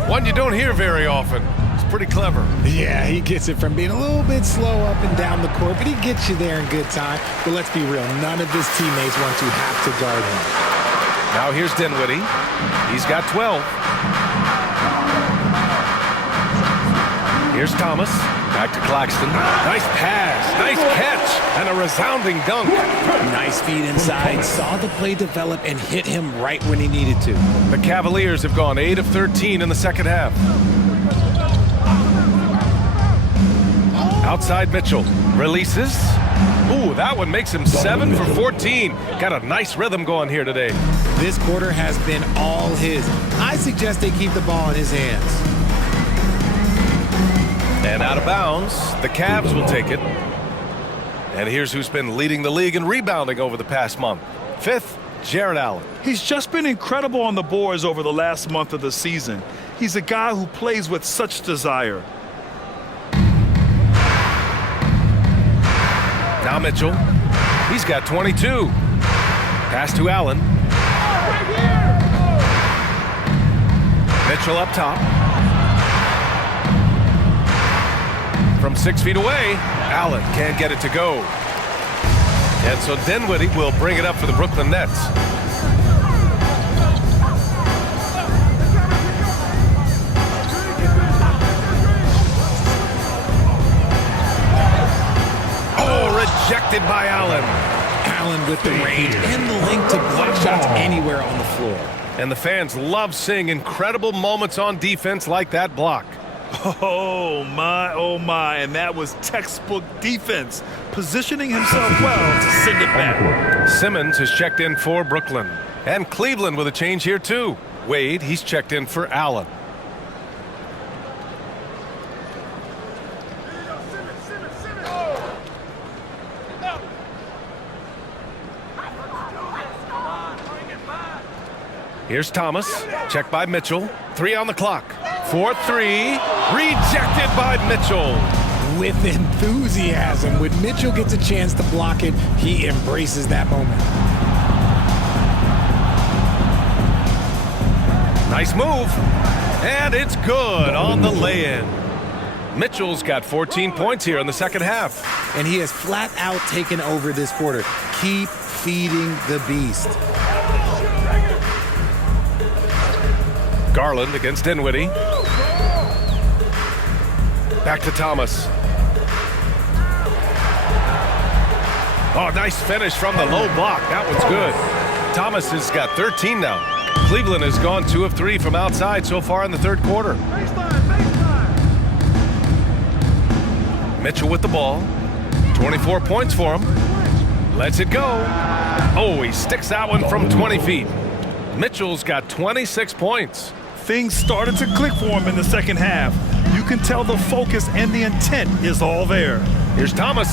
One you don't hear very often. It's pretty clever. Yeah, he gets it from being a little bit slow up and down the court, but he gets you there in good time. But let's be real, none of his teammates want to have to guard him. Now here's Dinwiddie. He's got 12. Here's Thomas. Back to Claxton. Nice pass. Nice catch. And a resounding dunk. Nice feed inside. Saw the play develop and hit him right when he needed to. The Cavaliers have gone 8 of 13 in the second half. Outside Mitchell. Releases. Ooh, that one makes him 7 for 14. Got a nice rhythm going here today. This quarter has been all his. I suggest they keep the ball in his hands. And out of bounds, the Cavs will take it. And here's who's been leading the league in rebounding over the past month. 5th, Jared Allen. He's just been incredible on the boards over the last month of the season. He's a guy who plays with such desire. Now Mitchell. He's got 22. Pass to Allen. Mitchell up top. From 6 feet away, Allen can't get it to go. And so Dinwiddie will bring it up for the Brooklyn Nets. Oh, rejected by Allen. Allen with the range and the length to block shots anywhere on the floor. And the fans love seeing incredible moments on defense like that block. Oh my, and that was textbook defense, positioning himself well to send it back. Simmons has checked in for Brooklyn. And Cleveland with a change here too. Wade, he's checked in for Allen. Here's Thomas. Checked by Mitchell. 3 on the clock. 4-3. Rejected by Mitchell. With enthusiasm. When Mitchell gets a chance to block it, he embraces that moment. Nice move. And it's good on the lay-in. Mitchell's got 14 points here in the second half. And he has flat out taken over this quarter. Keep feeding the beast. Garland against Dinwiddie. Back to Thomas. Oh, nice finish from the low block. That one's good. Thomas has got 13 now. Cleveland has gone 2 of 3 from outside so far in the third quarter. Mitchell with the ball. 24 points for him. Lets it go. Oh, he sticks that one from 20 feet. Mitchell's got 26 points. Things started to click for him in the second half. You can tell the focus and the intent is all there. Here's Thomas.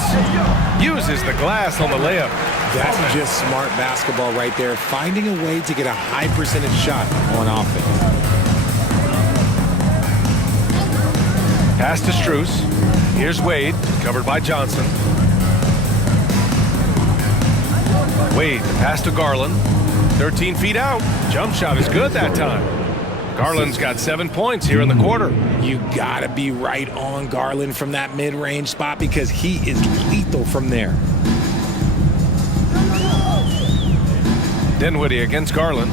Uses the glass on the layup. That's just smart basketball right there. Finding a way to get a high percentage shot on offense. Pass to Strus. Here's Wade, covered by Johnson. Wade, pass to Garland. 13 feet out. Jump shot is good that time. Garland's got 7 points here in the quarter. You gotta be right on Garland from that mid-range spot because he is lethal from there. Dinwiddie against Garland.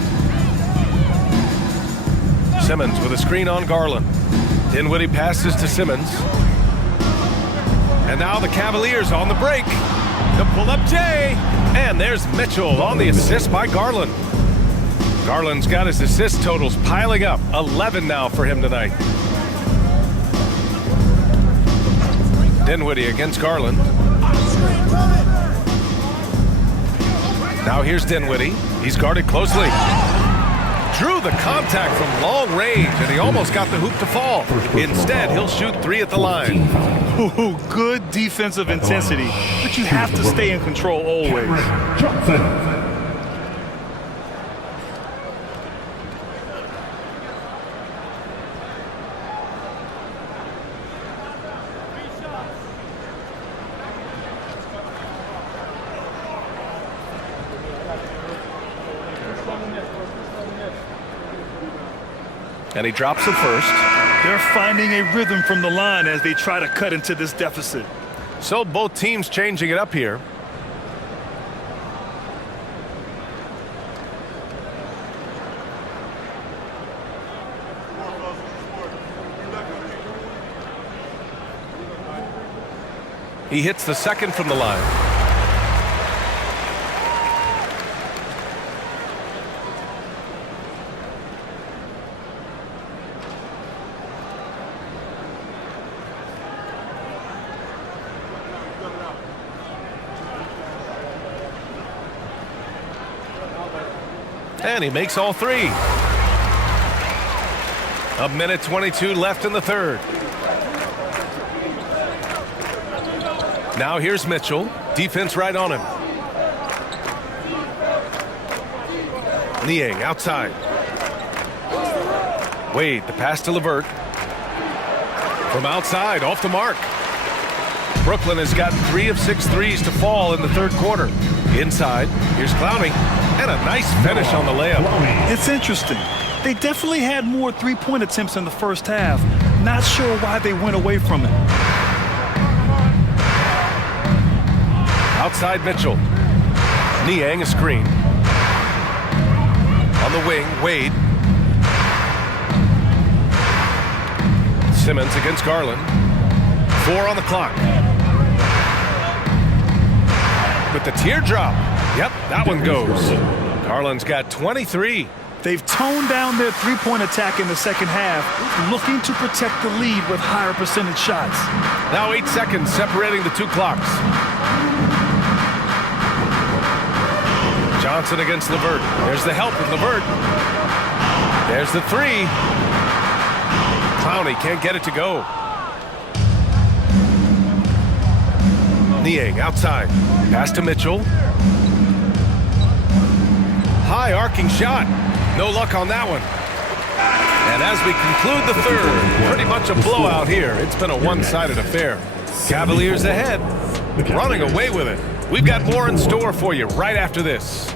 Simmons with a screen on Garland. Dinwiddie passes to Simmons. And now the Cavaliers on the break. The pull-up J. And there's Mitchell on the assist by Garland. Garland's got his assist totals piling up. 11 now for him tonight. Dinwiddie against Garland. Now here's Dinwiddie. He's guarded closely. Drew the contact from long range, and he almost got the hoop to fall. Instead, he'll shoot 3 at the line. Ooh, good defensive intensity, but you have to stay in control always. And he drops the first. They're finding a rhythm from the line as they try to cut into this deficit. So both teams changing it up here. He hits the second from the line. And he makes all 3. A minute 22 left in the third. Now here's Mitchell. Defense right on him. Niang outside. Wade, the pass to LeVert. From outside, off the mark. Brooklyn has got 3 of 6 threes to fall in the third quarter. Inside, here's Clowney. And a nice finish on the layup. It's interesting. They definitely had more three-point attempts in the first half. Not sure why they went away from it. Outside Mitchell. Niang a screen. On the wing, Wade. Simmons against Garland. 4 on the clock. With the teardrop. Yep, that one goes. Garland's got 23. They've toned down their three-point attack in the second half, looking to protect the lead with higher percentage shots. Now 8 seconds separating the 2 clocks. Johnson against LeVert. There's the help with LeVert. There's the 3. Clowney can't get it to go. Niang outside. Pass to Mitchell. High arcing shot. No luck on that one. And as we conclude the third, pretty much a blowout here. It's been a one-sided affair. Cavaliers ahead, running away with it. We've got more in store for you right after this.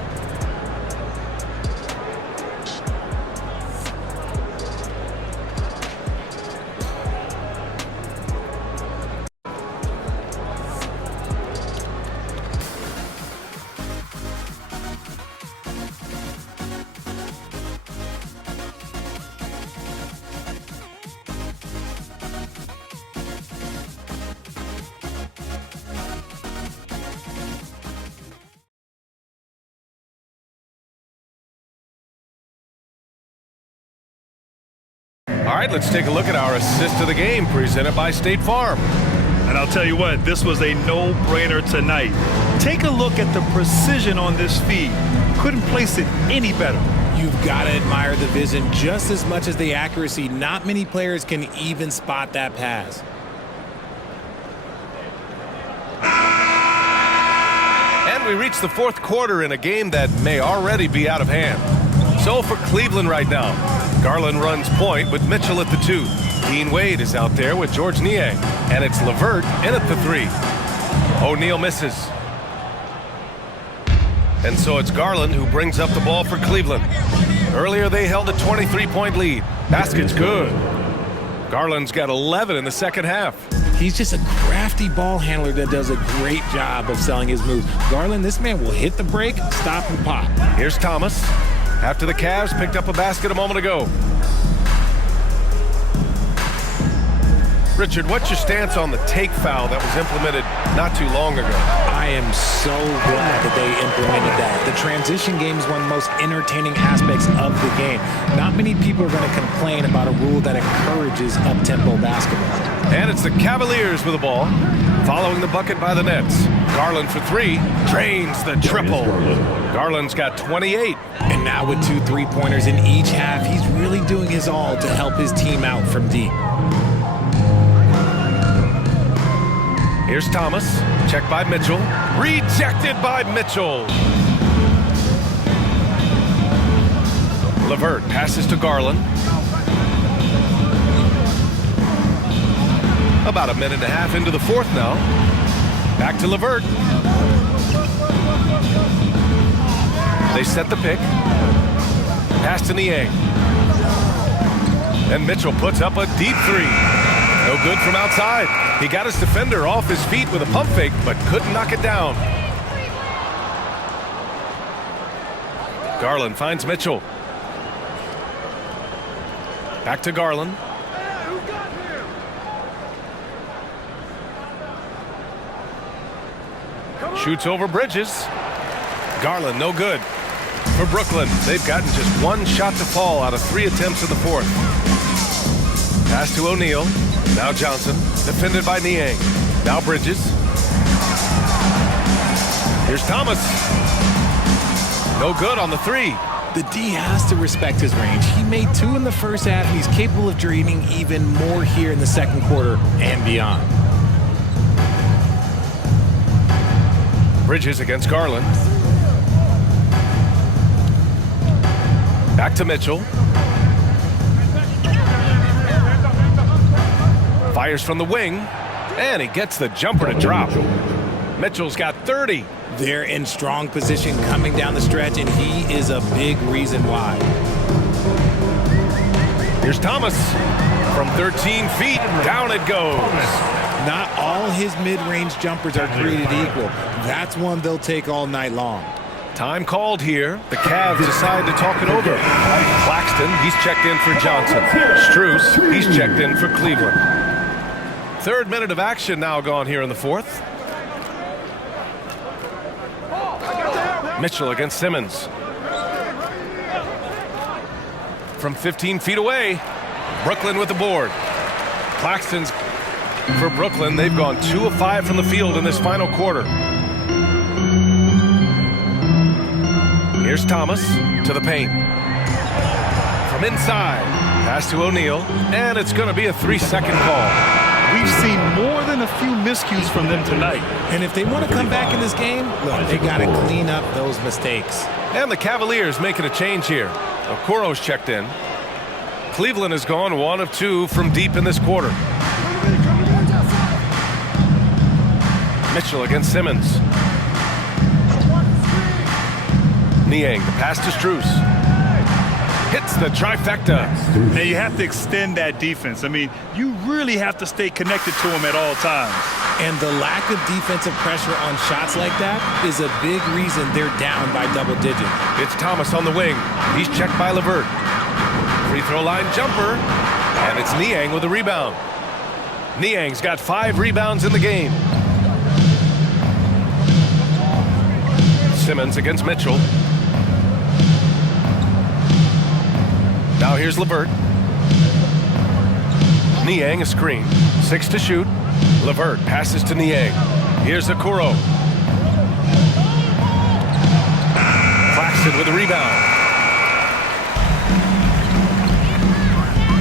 All right, let's take a look at our assist of the game presented by State Farm. And I'll tell you what, this was a no-brainer tonight. Take a look at the precision on this feed. Couldn't place it any better. You've got to admire the vision just as much as the accuracy. Not many players can even spot that pass. And we reach the fourth quarter in a game that may already be out of hand. So for Cleveland right now, Garland runs point with Mitchell at the 2. Dean Wade is out there with George Niang. And it's LeVert in at the 3. O'Neal misses. And so it's Garland who brings up the ball for Cleveland. Earlier they held a 23-point lead. Basket's good. Garland's got 11 in the second half. He's just a crafty ball handler that does a great job of selling his moves. Garland, this man will hit the break, stop, and pop. Here's Thomas. After the Cavs picked up a basket a moment ago. Richard, what's your stance on the take foul that was implemented not too long ago? I am so glad that they implemented that. The transition game is one of the most entertaining aspects of the game. Not many people are going to complain about a rule that encourages up-tempo basketball. And it's the Cavaliers with the ball, following the bucket by the Nets. Garland for 3, drains the triple. Garland's got 28. And now with 2 3-pointers in each half, he's really doing his all to help his team out from deep. Here's Thomas, checked by Mitchell, rejected by Mitchell. LeVert passes to Garland. About a minute and a half into the fourth now. Back to LeVert. They set the pick. Pass to Niang. And Mitchell puts up a deep 3. No good from outside. He got his defender off his feet with a pump fake, but couldn't knock it down. Garland finds Mitchell. Back to Garland. Shoots over Bridges. Garland, no good. For Brooklyn, they've gotten just 1 shot to fall out of 3 attempts in the fourth. Pass to O'Neal. Now Johnson, defended by Niang. Now Bridges. Here's Thomas. No good on the 3. The D has to respect his range. He made 2 in the first half, and he's capable of draining even more here in the second quarter and beyond. Bridges against Garland. Back to Mitchell. Fires from the wing, and he gets the jumper to drop. Mitchell's got 30. They're in strong position coming down the stretch, and he is a big reason why. Here's Thomas. From 13 feet, down it goes. Not all his mid-range jumpers are created equal. That's one they'll take all night long. Time called here. The Cavs decide to talk it over. Claxton, he's checked in for Johnson. Strus, he's checked in for Cleveland. 3rd minute of action now gone here in the 4th. Mitchell against Simmons. From 15 feet away, Brooklyn with the board. Claxton's for Brooklyn. They've gone 2 of 5 from the field in this final quarter. Here's Thomas to the paint. From inside, pass to O'Neal, and it's going to be a 3-second call. We've seen more than a few miscues from them tonight. And if they want to come back in this game, look, they got to clean up those mistakes. And the Cavaliers making a change here. Okoro's checked in. Cleveland has gone 1 of 2 from deep in this quarter. Mitchell against Simmons. Niang, the pass to Strus. Hits the trifecta. Now you have to extend that defense. I mean, you really have to stay connected to him at all times. And the lack of defensive pressure on shots like that is a big reason they're down by double digits. It's Thomas on the wing. He's checked by LeVert. Free throw line jumper. And it's Niang with a rebound. Niang's got 5 rebounds in the game. Simmons against Mitchell. Now here's LeVert. Niang a screen. 6 to shoot. LeVert passes to Niang. Here's Okoro. Claxton with a rebound.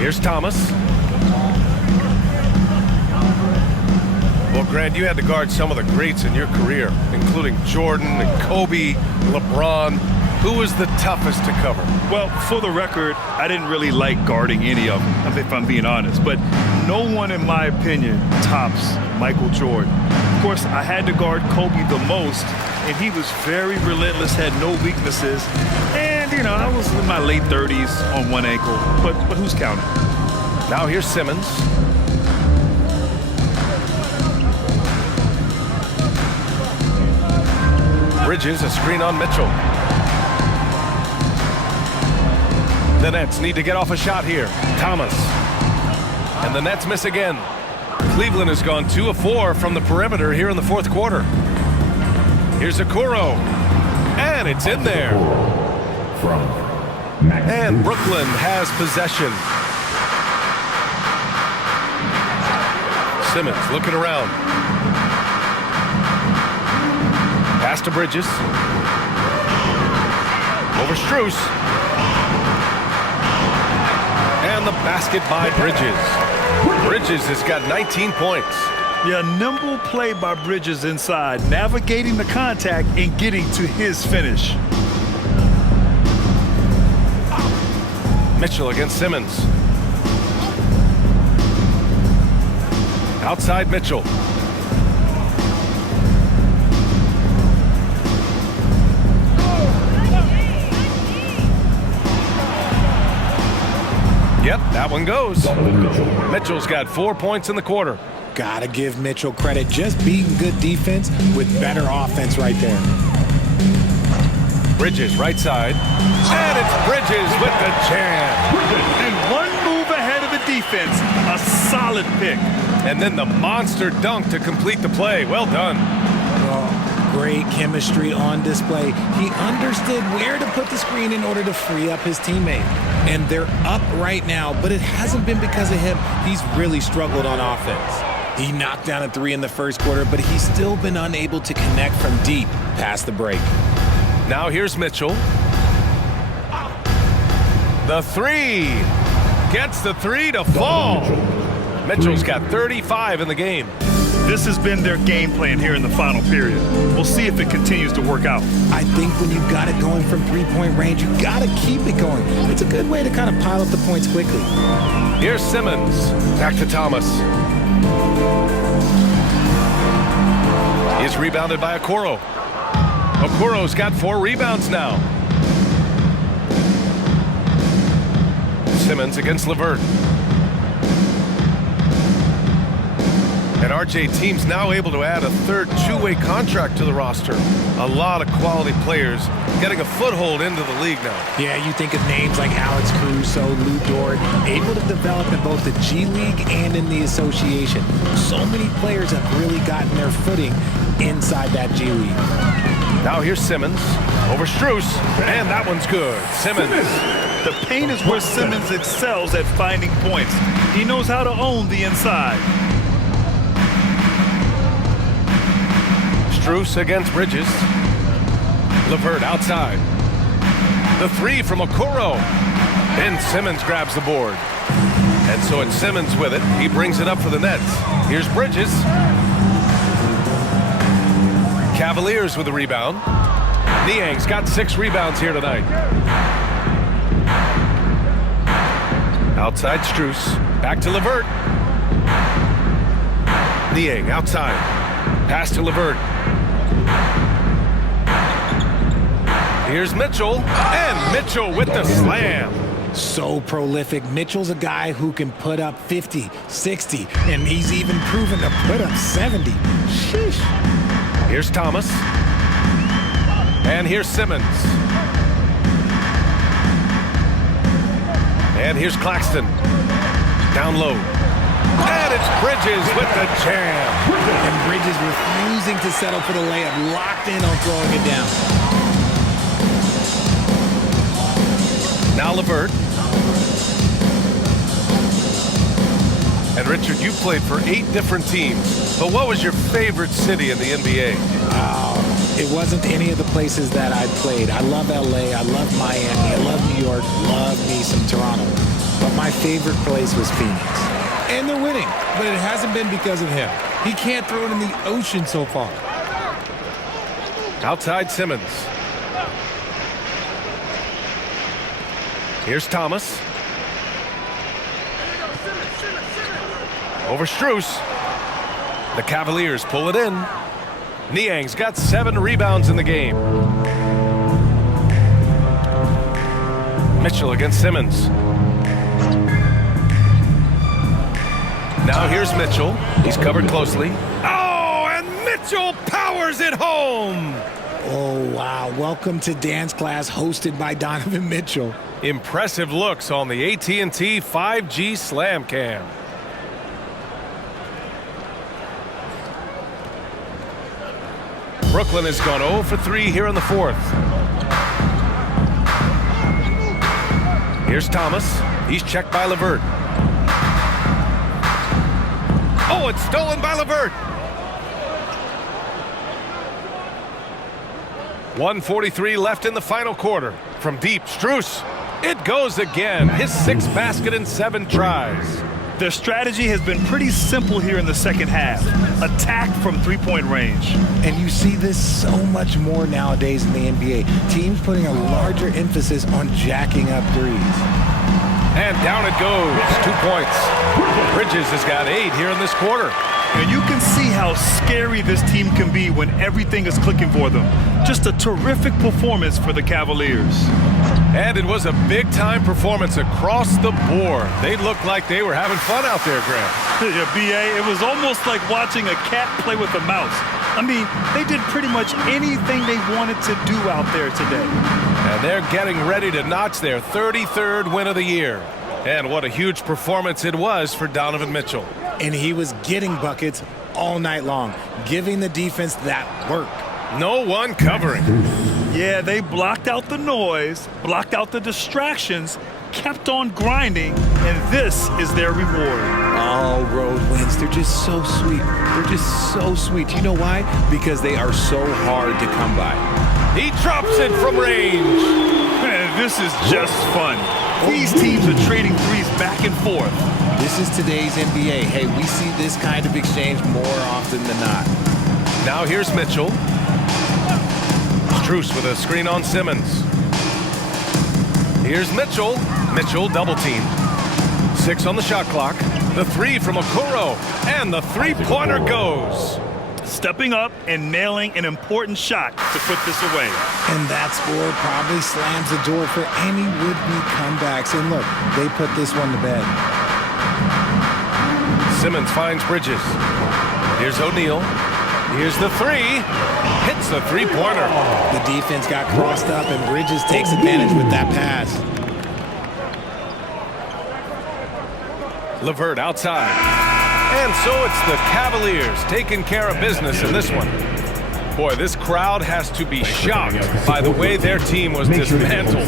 Here's Thomas. Well, Grant, you had to guard some of the greats in your career, including Jordan and Kobe, LeBron. Who was the toughest to cover? Well, for the record, I didn't really like guarding any of them, if I'm being honest. But no one, in my opinion, tops Michael Jordan. Of course, I had to guard Kobe the most, and he was very relentless, had no weaknesses. And, you know, I was in my late 30s on one ankle, but who's counting? Now here's Simmons. Bridges, a screen on Mitchell. The Nets need to get off a shot here. Thomas. And the Nets miss again. Cleveland has gone 2 of 4 from the perimeter here in the fourth quarter. Here's Okoro. And it's in there. And Brooklyn has possession. Simmons looking around. Pass to Bridges. Over Strus. And the basket by Bridges. Bridges has got 19 points. Yeah, nimble play by Bridges inside, navigating the contact and getting to his finish. Mitchell against Simmons. Outside Mitchell. Yep, that one goes. Mitchell's got 4 points in the quarter. Gotta give Mitchell credit, just beating good defense with better offense right there. Bridges right side. And it's Bridges with the jam. And one move ahead of the defense, a solid pick. And then the monster dunk to complete the play. Well done. Oh, great chemistry on display. He understood where to put the screen in order to free up his teammate. And they're up right now, but it hasn't been because of him. He's really struggled on offense. He knocked down a 3 in the first quarter, but he's still been unable to connect from deep past the break. Now here's Mitchell. The 3. Gets the 3 to fall. Mitchell's got 35 in the game. This has been their game plan here in the final period. We'll see if it continues to work out. I think when you've got it going from three-point range, you got to keep it going. It's a good way to kind of pile up the points quickly. Here's Simmons. Back to Thomas. He's rebounded by Okoro. Okoro's got 4 rebounds now. Simmons against LeVert. And RJ, team's now able to add a third two-way contract to the roster. A lot of quality players getting a foothold into the league now. Yeah, you think of names like Alex Caruso, Lou Dort, able to develop in both the G League and in the association. So many players have really gotten their footing inside that G League. Now here's Simmons over Strus, and that one's good. Simmons. The paint is where Simmons excels at finding points. He knows how to own the inside. Strus against Bridges. LeVert outside. The 3 from Okoro. And Simmons grabs the board. And so it's Simmons with it. He brings it up for the Nets. Here's Bridges. Cavaliers with the rebound. Niang's got 6 rebounds here tonight. Outside Strus. Back to Levert. Niang outside. Pass to Levert. Here's Mitchell. And Mitchell with the slam. So prolific. Mitchell's a guy who can put up 50, 60, and he's even proven to put up 70. Sheesh. Here's Thomas. And here's Simmons. And here's Claxton. Down low. And it's Bridges with the jam. And Bridges refusing to settle for the layup. Locked in on throwing it down. Now Levert. And Richard, you played for 8 different teams. But what was your favorite city in the NBA? It wasn't any of the places that I played. I love LA, I love Miami, I love New York, love me some Toronto. But my favorite place was Phoenix. And they're winning, but it hasn't been because of him. He can't throw it in the ocean so far. Outside Simmons. Here's Thomas. Over Strus. The Cavaliers pull it in. Niang's got 7 rebounds in the game. Mitchell against Simmons. Now here's Mitchell. He's covered closely. Oh, and Mitchell powers it home. Oh, wow. Welcome to dance class hosted by Donovan Mitchell. Impressive looks on the AT&T 5G Slam Cam. Brooklyn has gone 0 for 3 here in the 4th. Here's Thomas. He's checked by Levert. Oh, it's stolen by Levert. 1:43 left in the final quarter. From deep, Strus. It goes again. His 6th basket in 7 tries. Their strategy has been pretty simple here in the second half. Attack from three-point range. And you see this so much more nowadays in the NBA. Teams putting a larger emphasis on jacking up threes. And down it goes. 2 points. Bridges has got 8 here in this quarter. And you can see how scary this team can be when everything is clicking for them. Just a terrific performance for the Cavaliers. And it was a big-time performance across the board. They looked like they were having fun out there, Graham. Yeah, B.A., it was almost like watching a cat play with a mouse. I mean, they did pretty much anything they wanted to do out there today. And they're getting ready to notch their 33rd win of the year. And what a huge performance it was for Donovan Mitchell. And he was getting buckets all night long, giving the defense that work. No one covering. Yeah, they blocked out the noise, blocked out the distractions, kept on grinding, and this is their reward. All road wins. They're just so sweet. They're just so sweet. You know why? Because they are so hard to come by. He drops it from range. Man, this is just fun. These teams are trading threes back and forth. This is today's NBA. Hey, we see this kind of exchange more often than not. Now here's Mitchell. Strus with a screen on Simmons. Here's Mitchell. Mitchell double teamed. 6 on the shot clock. The 3 from Okoro. And the 3-pointer goes. Stepping up and nailing an important shot to put this away. And that score probably slams the door for any would-be comebacks. And look, they put this one to bed. Simmons finds Bridges. Here's O'Neal. Here's the 3. Hits the 3-pointer. The defense got crossed up, and Bridges takes advantage with that pass. Levert outside. And so it's the Cavaliers taking care of business in this one. Boy, this crowd has to be shocked by the way their team was dismantled.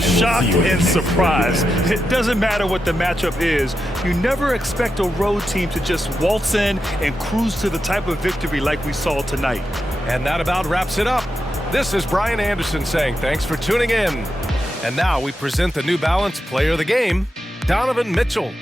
Shocked and surprised. It doesn't matter what the matchup is. You never expect a road team to just waltz in and cruise to the type of victory like we saw tonight. And that about wraps it up. This is Brian Anderson saying thanks for tuning in. And now we present the New Balance Player of the Game, Donovan Mitchell.